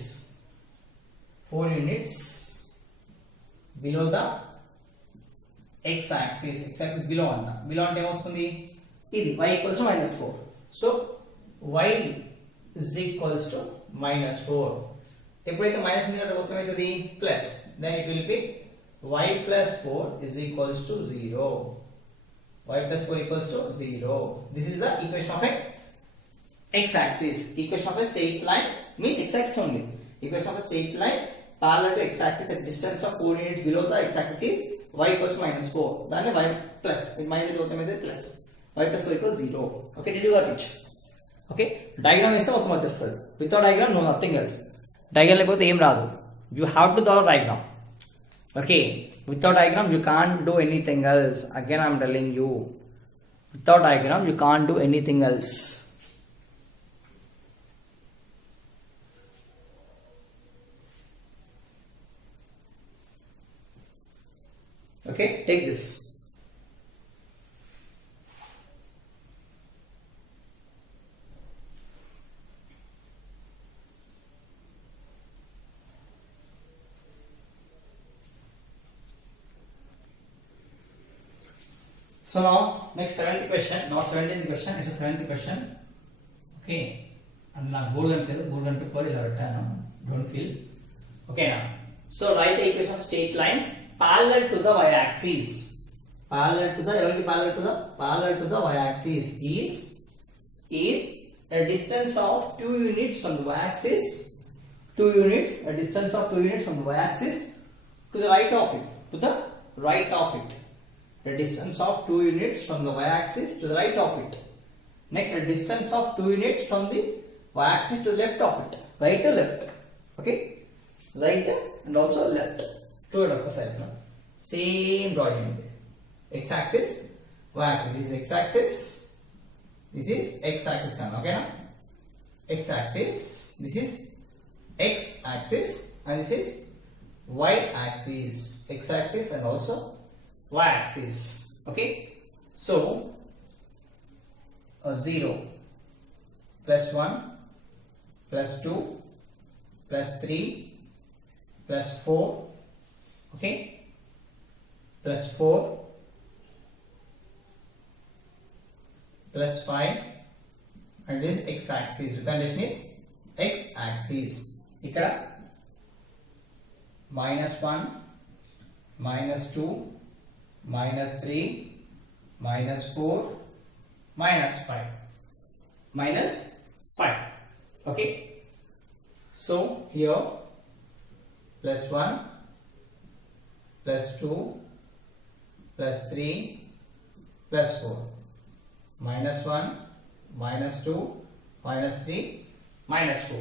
4 units below the x-axis, x-axis below anta, below ante ఏమొస్తుంది? ఇది y equals to minus 4. so y is equals to minus 4. ఎప్పుడైతే మైనస్ మీద అవుతుంది plus, then it will be y plus 4 is equals to 0. y plus 4 equals to 0. This is the equation of a x-axis. Equation of a straight line means x-axis only. Equation of a straight line parallel to x-axis at distance of 4 units below the x-axis is y equals to minus 4. Then y plus, with minus అవుతుంది plus, y plus 4 equals 0. Okay, did you got it? Okay, diagram వేస్తే మొత్తం వచ్చేస్తుంది. Without diagram no nothing else. Diagram లేకపోతే ఏం రాదు. You have to draw diagram. Okay, without diagram you can't do anything else. Again I'm telling you, without diagram you can't do anything else. Okay, take this. So now next 7th question, not 17th question, it's a 7th question. Okay, and now board don't feel. Okay now. So write the equation of straight line parallel to the y-axis. Parallel to the y-axis is a distance of 2 units from the y-axis. 2 units, a distance of 2 units from the y-axis to the right of it. To the right of it. A distance of 2 units from the y-axis to the right of it. Next, a distance of 2 units from the y-axis to the left of it. Right to left. Okay? Right and also left. Two side. Same drawing. X-axis, y-axis. This is x-axis. This is x-axis. Okay? Na? X-axis. This is x-axis. And this is y-axis. X-axis and also y-axis. Okay? So, 0 plus 1 plus 2 plus 3 plus 4, okay, plus 4 plus 5, and this x-axis. The condition is x-axis. Ikkada minus 1, minus 2, minus 3, minus 4, minus 5. Minus 5. Okay. So here plus 1, plus 2, plus 3, plus 4. Minus 1, minus 2, minus 3, minus 4.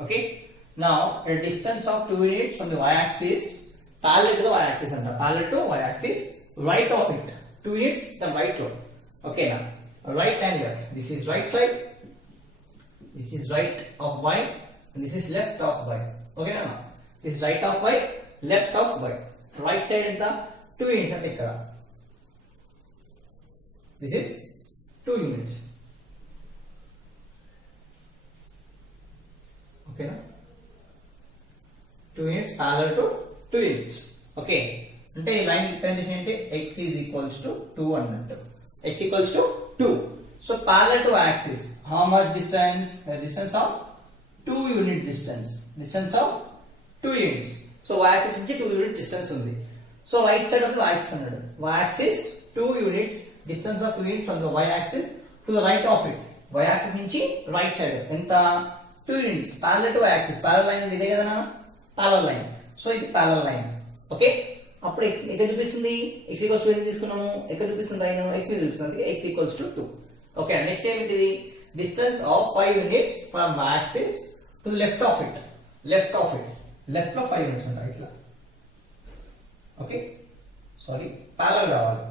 Okay. Now a distance of 2 units from the y-axis parallel to the y-axis and parallel to y-axis, right of it. 2 units the right one. Okay, now right and left. This is right side. This is right of y and this is left of y. Okay, now this is right of y, left of y. Right side in the 2 units at ikkada. This is 2 units. Okay, now 2 units parallel to 2 units. Okay. అంటే ఈ line representation అంటే x is equals to 2 అన్నట్టు. x equals to 2. So parallel to axis, how much distance? The distance of 2 units distance. Distance of 2 units. So y axis నుంచి 2 units distance ఉంది. So right side of the y axis అన్నాడు. Y axis 2 units distance of 2 units from the y axis to the right of it. Y axis నుంచి right side ఎంత 2 units parallel to y axis. Parallel line అంటే ఇదే కదా నాన్న? Parallel line. So ఇది parallel line. Okay? అప్పుడు x ఎక్కడ చూపిస్తుంది? x ఈక్వల్స్ టు తీసుకున్నాము. ఎక్కడ చూపిస్తుంది లైన్? x మీద చూపిస్తుంది. x equals to 2. Okay, next ఏమిటిది? Distance of 5 units from y axis to the left of it. Left of it. Left లో 5 యూనిట్స్ ఉంటాయి ఇట్లా. ఓకే, సారీ, పారలల్ రావాలి.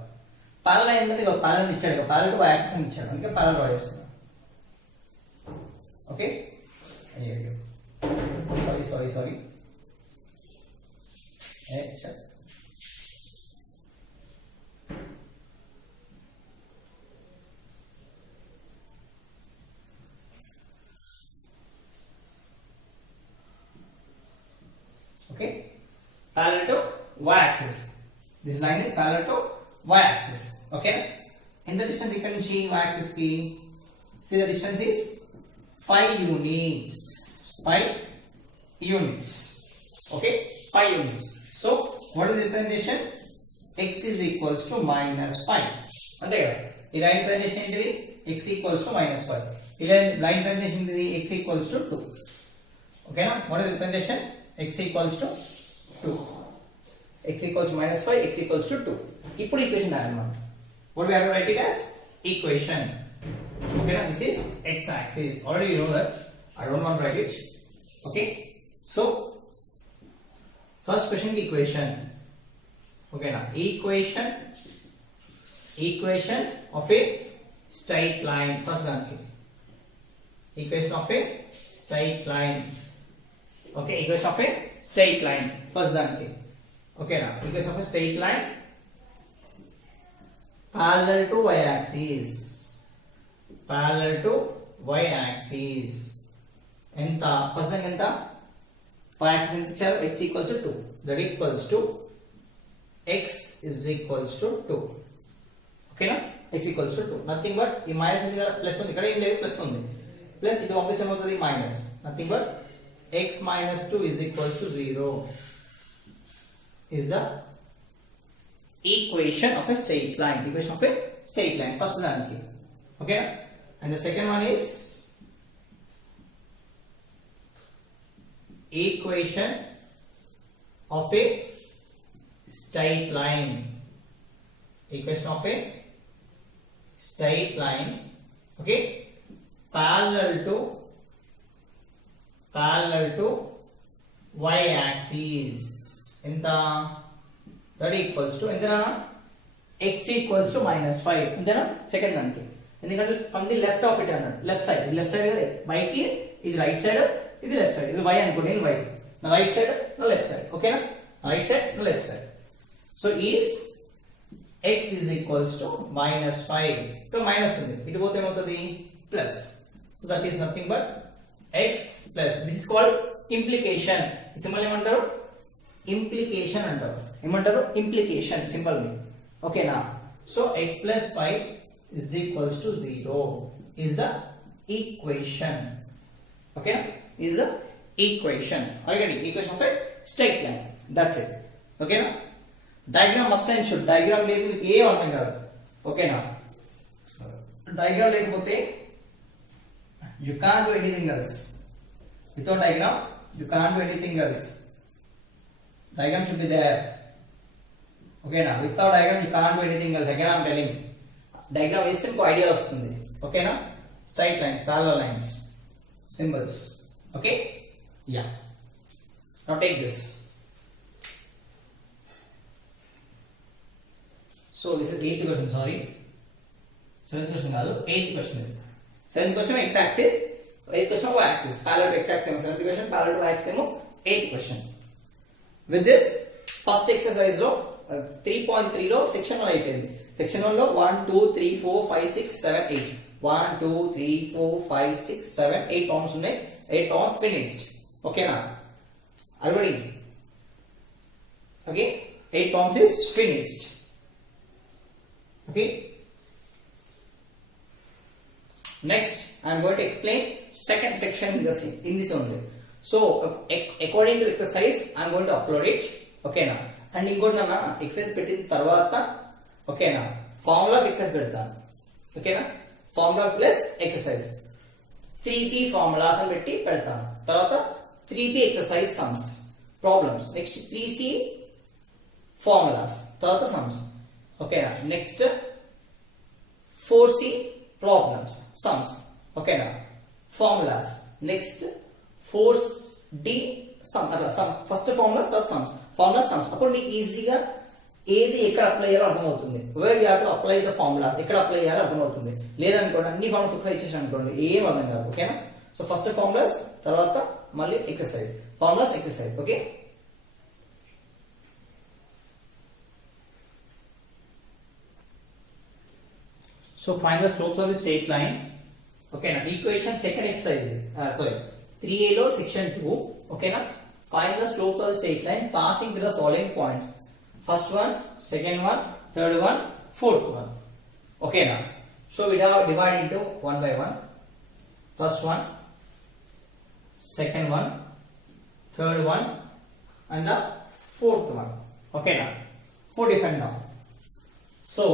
పారలల్ ఏంటంటే ఇక పారలల్ ఇచ్చాడు, పారలల్ టు y యాక్సిస్ అని ఇచ్చాడు, అందుకే పారలల్ డ్రా చేస్తున్నాం. ఓకే, అయ్యో sorry Okay, parallel to y-axis. This line is parallel to y-axis. Okay, in the distance ikkada nunchi y-axis ki, see the distance is 5 units. 5 units. Okay, 5 units. So what is the representation? X is equals to minus 5. అంతే కదా. ఈ line representation ఏంటిది? X equals to minus 5. ఈ line representation ఏంటిది? X equals to 2. ఓకేనా? What is the representation? X equals to 2. X equals to minus 5, x equals to 2. ఇప్పుడు ఈక్వేషన్ రాయాలన్నమాట. What we have to write it as? Equation. Okay, now this is x axis. Already you know that. I don't want to write it. Okay. So first question equation. Okay, now equation of a straight line. First one. Equation of a straight line. Okay, equation of a straight line. First one. Okay, now equation of a straight line parallel to y axis. Parallel to y axis. Enta first one enta y axis enta x equals to 2. That equals to x is equals to 2. ఓకేనా x equals to 2 nothing but ఈ మైనస్ ఉంది కదా ప్లస్ ఉంది ఇక్కడ ఏం లేదు ప్లస్ ఉంది ప్లస్ ఇటు పంపిస్తే ఏమవుతుంది minus nothing but x minus 2 is equals to 0 is the equation of a straight line. Equation of a straight line. First one. Okay. And the second one is equation of a straight line. Equation of a straight line. Okay. Parallel to y axis. Enta that equals to entana x equals to minus 5 entana second daniki endukante from the left of it anna left side kada y ki idi right side idi left side idi y anukondi ini y na right side na left side okay na right side na left side so is x is equals to minus 5 to minus undi itu pothe emotadi plus so that is nothing but x plus this is called implication symbol emantaru implication antaru ఏమంటారు implication symbol ని ఓకేనా so x plus 5 is equals to 0 is the equation ఓకేనా is the equation already equation of a straight line that's it ఓకేనా diagram must and should diagram లేదు మీకు ఏ అర్థం కాదు ఓకేనా diagram లేకపోతే you can't do anything else without diagram you can't do anything else diagram should be there okay na without diagram you can't do anything else again I'm telling diagram is simple idea vastundi okay na straight lines parallel lines symbols okay yeah now take this so this is 8th question sorry 7th question kaadu 8th question 7th question x axis 8th question y axis parallel to x axis 7th question parallel to y axis 8th question with this first exercise lo 3.3 లో సెక్షన్ 1 అయిపోయింది సెక్షన్ 1 లో 1 2 3 4 5 6 7 8 1 2 3 4 5 6 7 8 ప్రాబ్లమ్స్ ఉన్నాయి 8 problems finished ఓకేనా already okay 8 problems is finished okay next I am going to explain second section in this only so according to exercise I am going to upload it okay na and ఇంకోటి నాన్న ఎక్సర్సైజ్ పెట్టిన తర్వాత ఓకేనా formulas exercise పెడతాను ఓకేనా formula plus exercise 3p formulas అని పెట్టి పెడతాను తర్వాత 3p exercise sums problems next 3c formulas తర్వాత సమ్స్ ఓకేనా నెక్స్ట్ 4c ప్రాబ్లమ్స్ సమ్స్ ఓకేనా ఫార్ములాస్ నెక్స్ట్ 4d సమ్ అట్లా సమ్ ఫస్ట్ ఫార్ములాస్ తర్వాత సమ్స్ ఫార్ములా సమ్స్ అప్పుడు మీకు ఈజీగా ఏది ఎక్కడ అప్లై చేయాలో అర్థమవుతుంది where you have to apply the formulas ఎక్కడ అప్లై చేయాలో అర్థమవుతుంది లేదనుకోండి అన్ని ఫార్ములాస్ ఒకసారి ఇచ్చేసాను అనుకోండి ఏం అర్థం కాదు ఓకేనా సో ఫస్ట్ ఫార్ములాస్ తర్వాత మళ్ళీ exercise formulas exercise okay so find the slopes of the straight line ఓకేనా equation second exercise sorry 3a లో సెక్షన్ 2 ఓకేనా find the slopes of the straight line passing through the following points first one second one third one fourth one okay now so we have divided into one by one first one second one third one and the fourth one okay now for different now so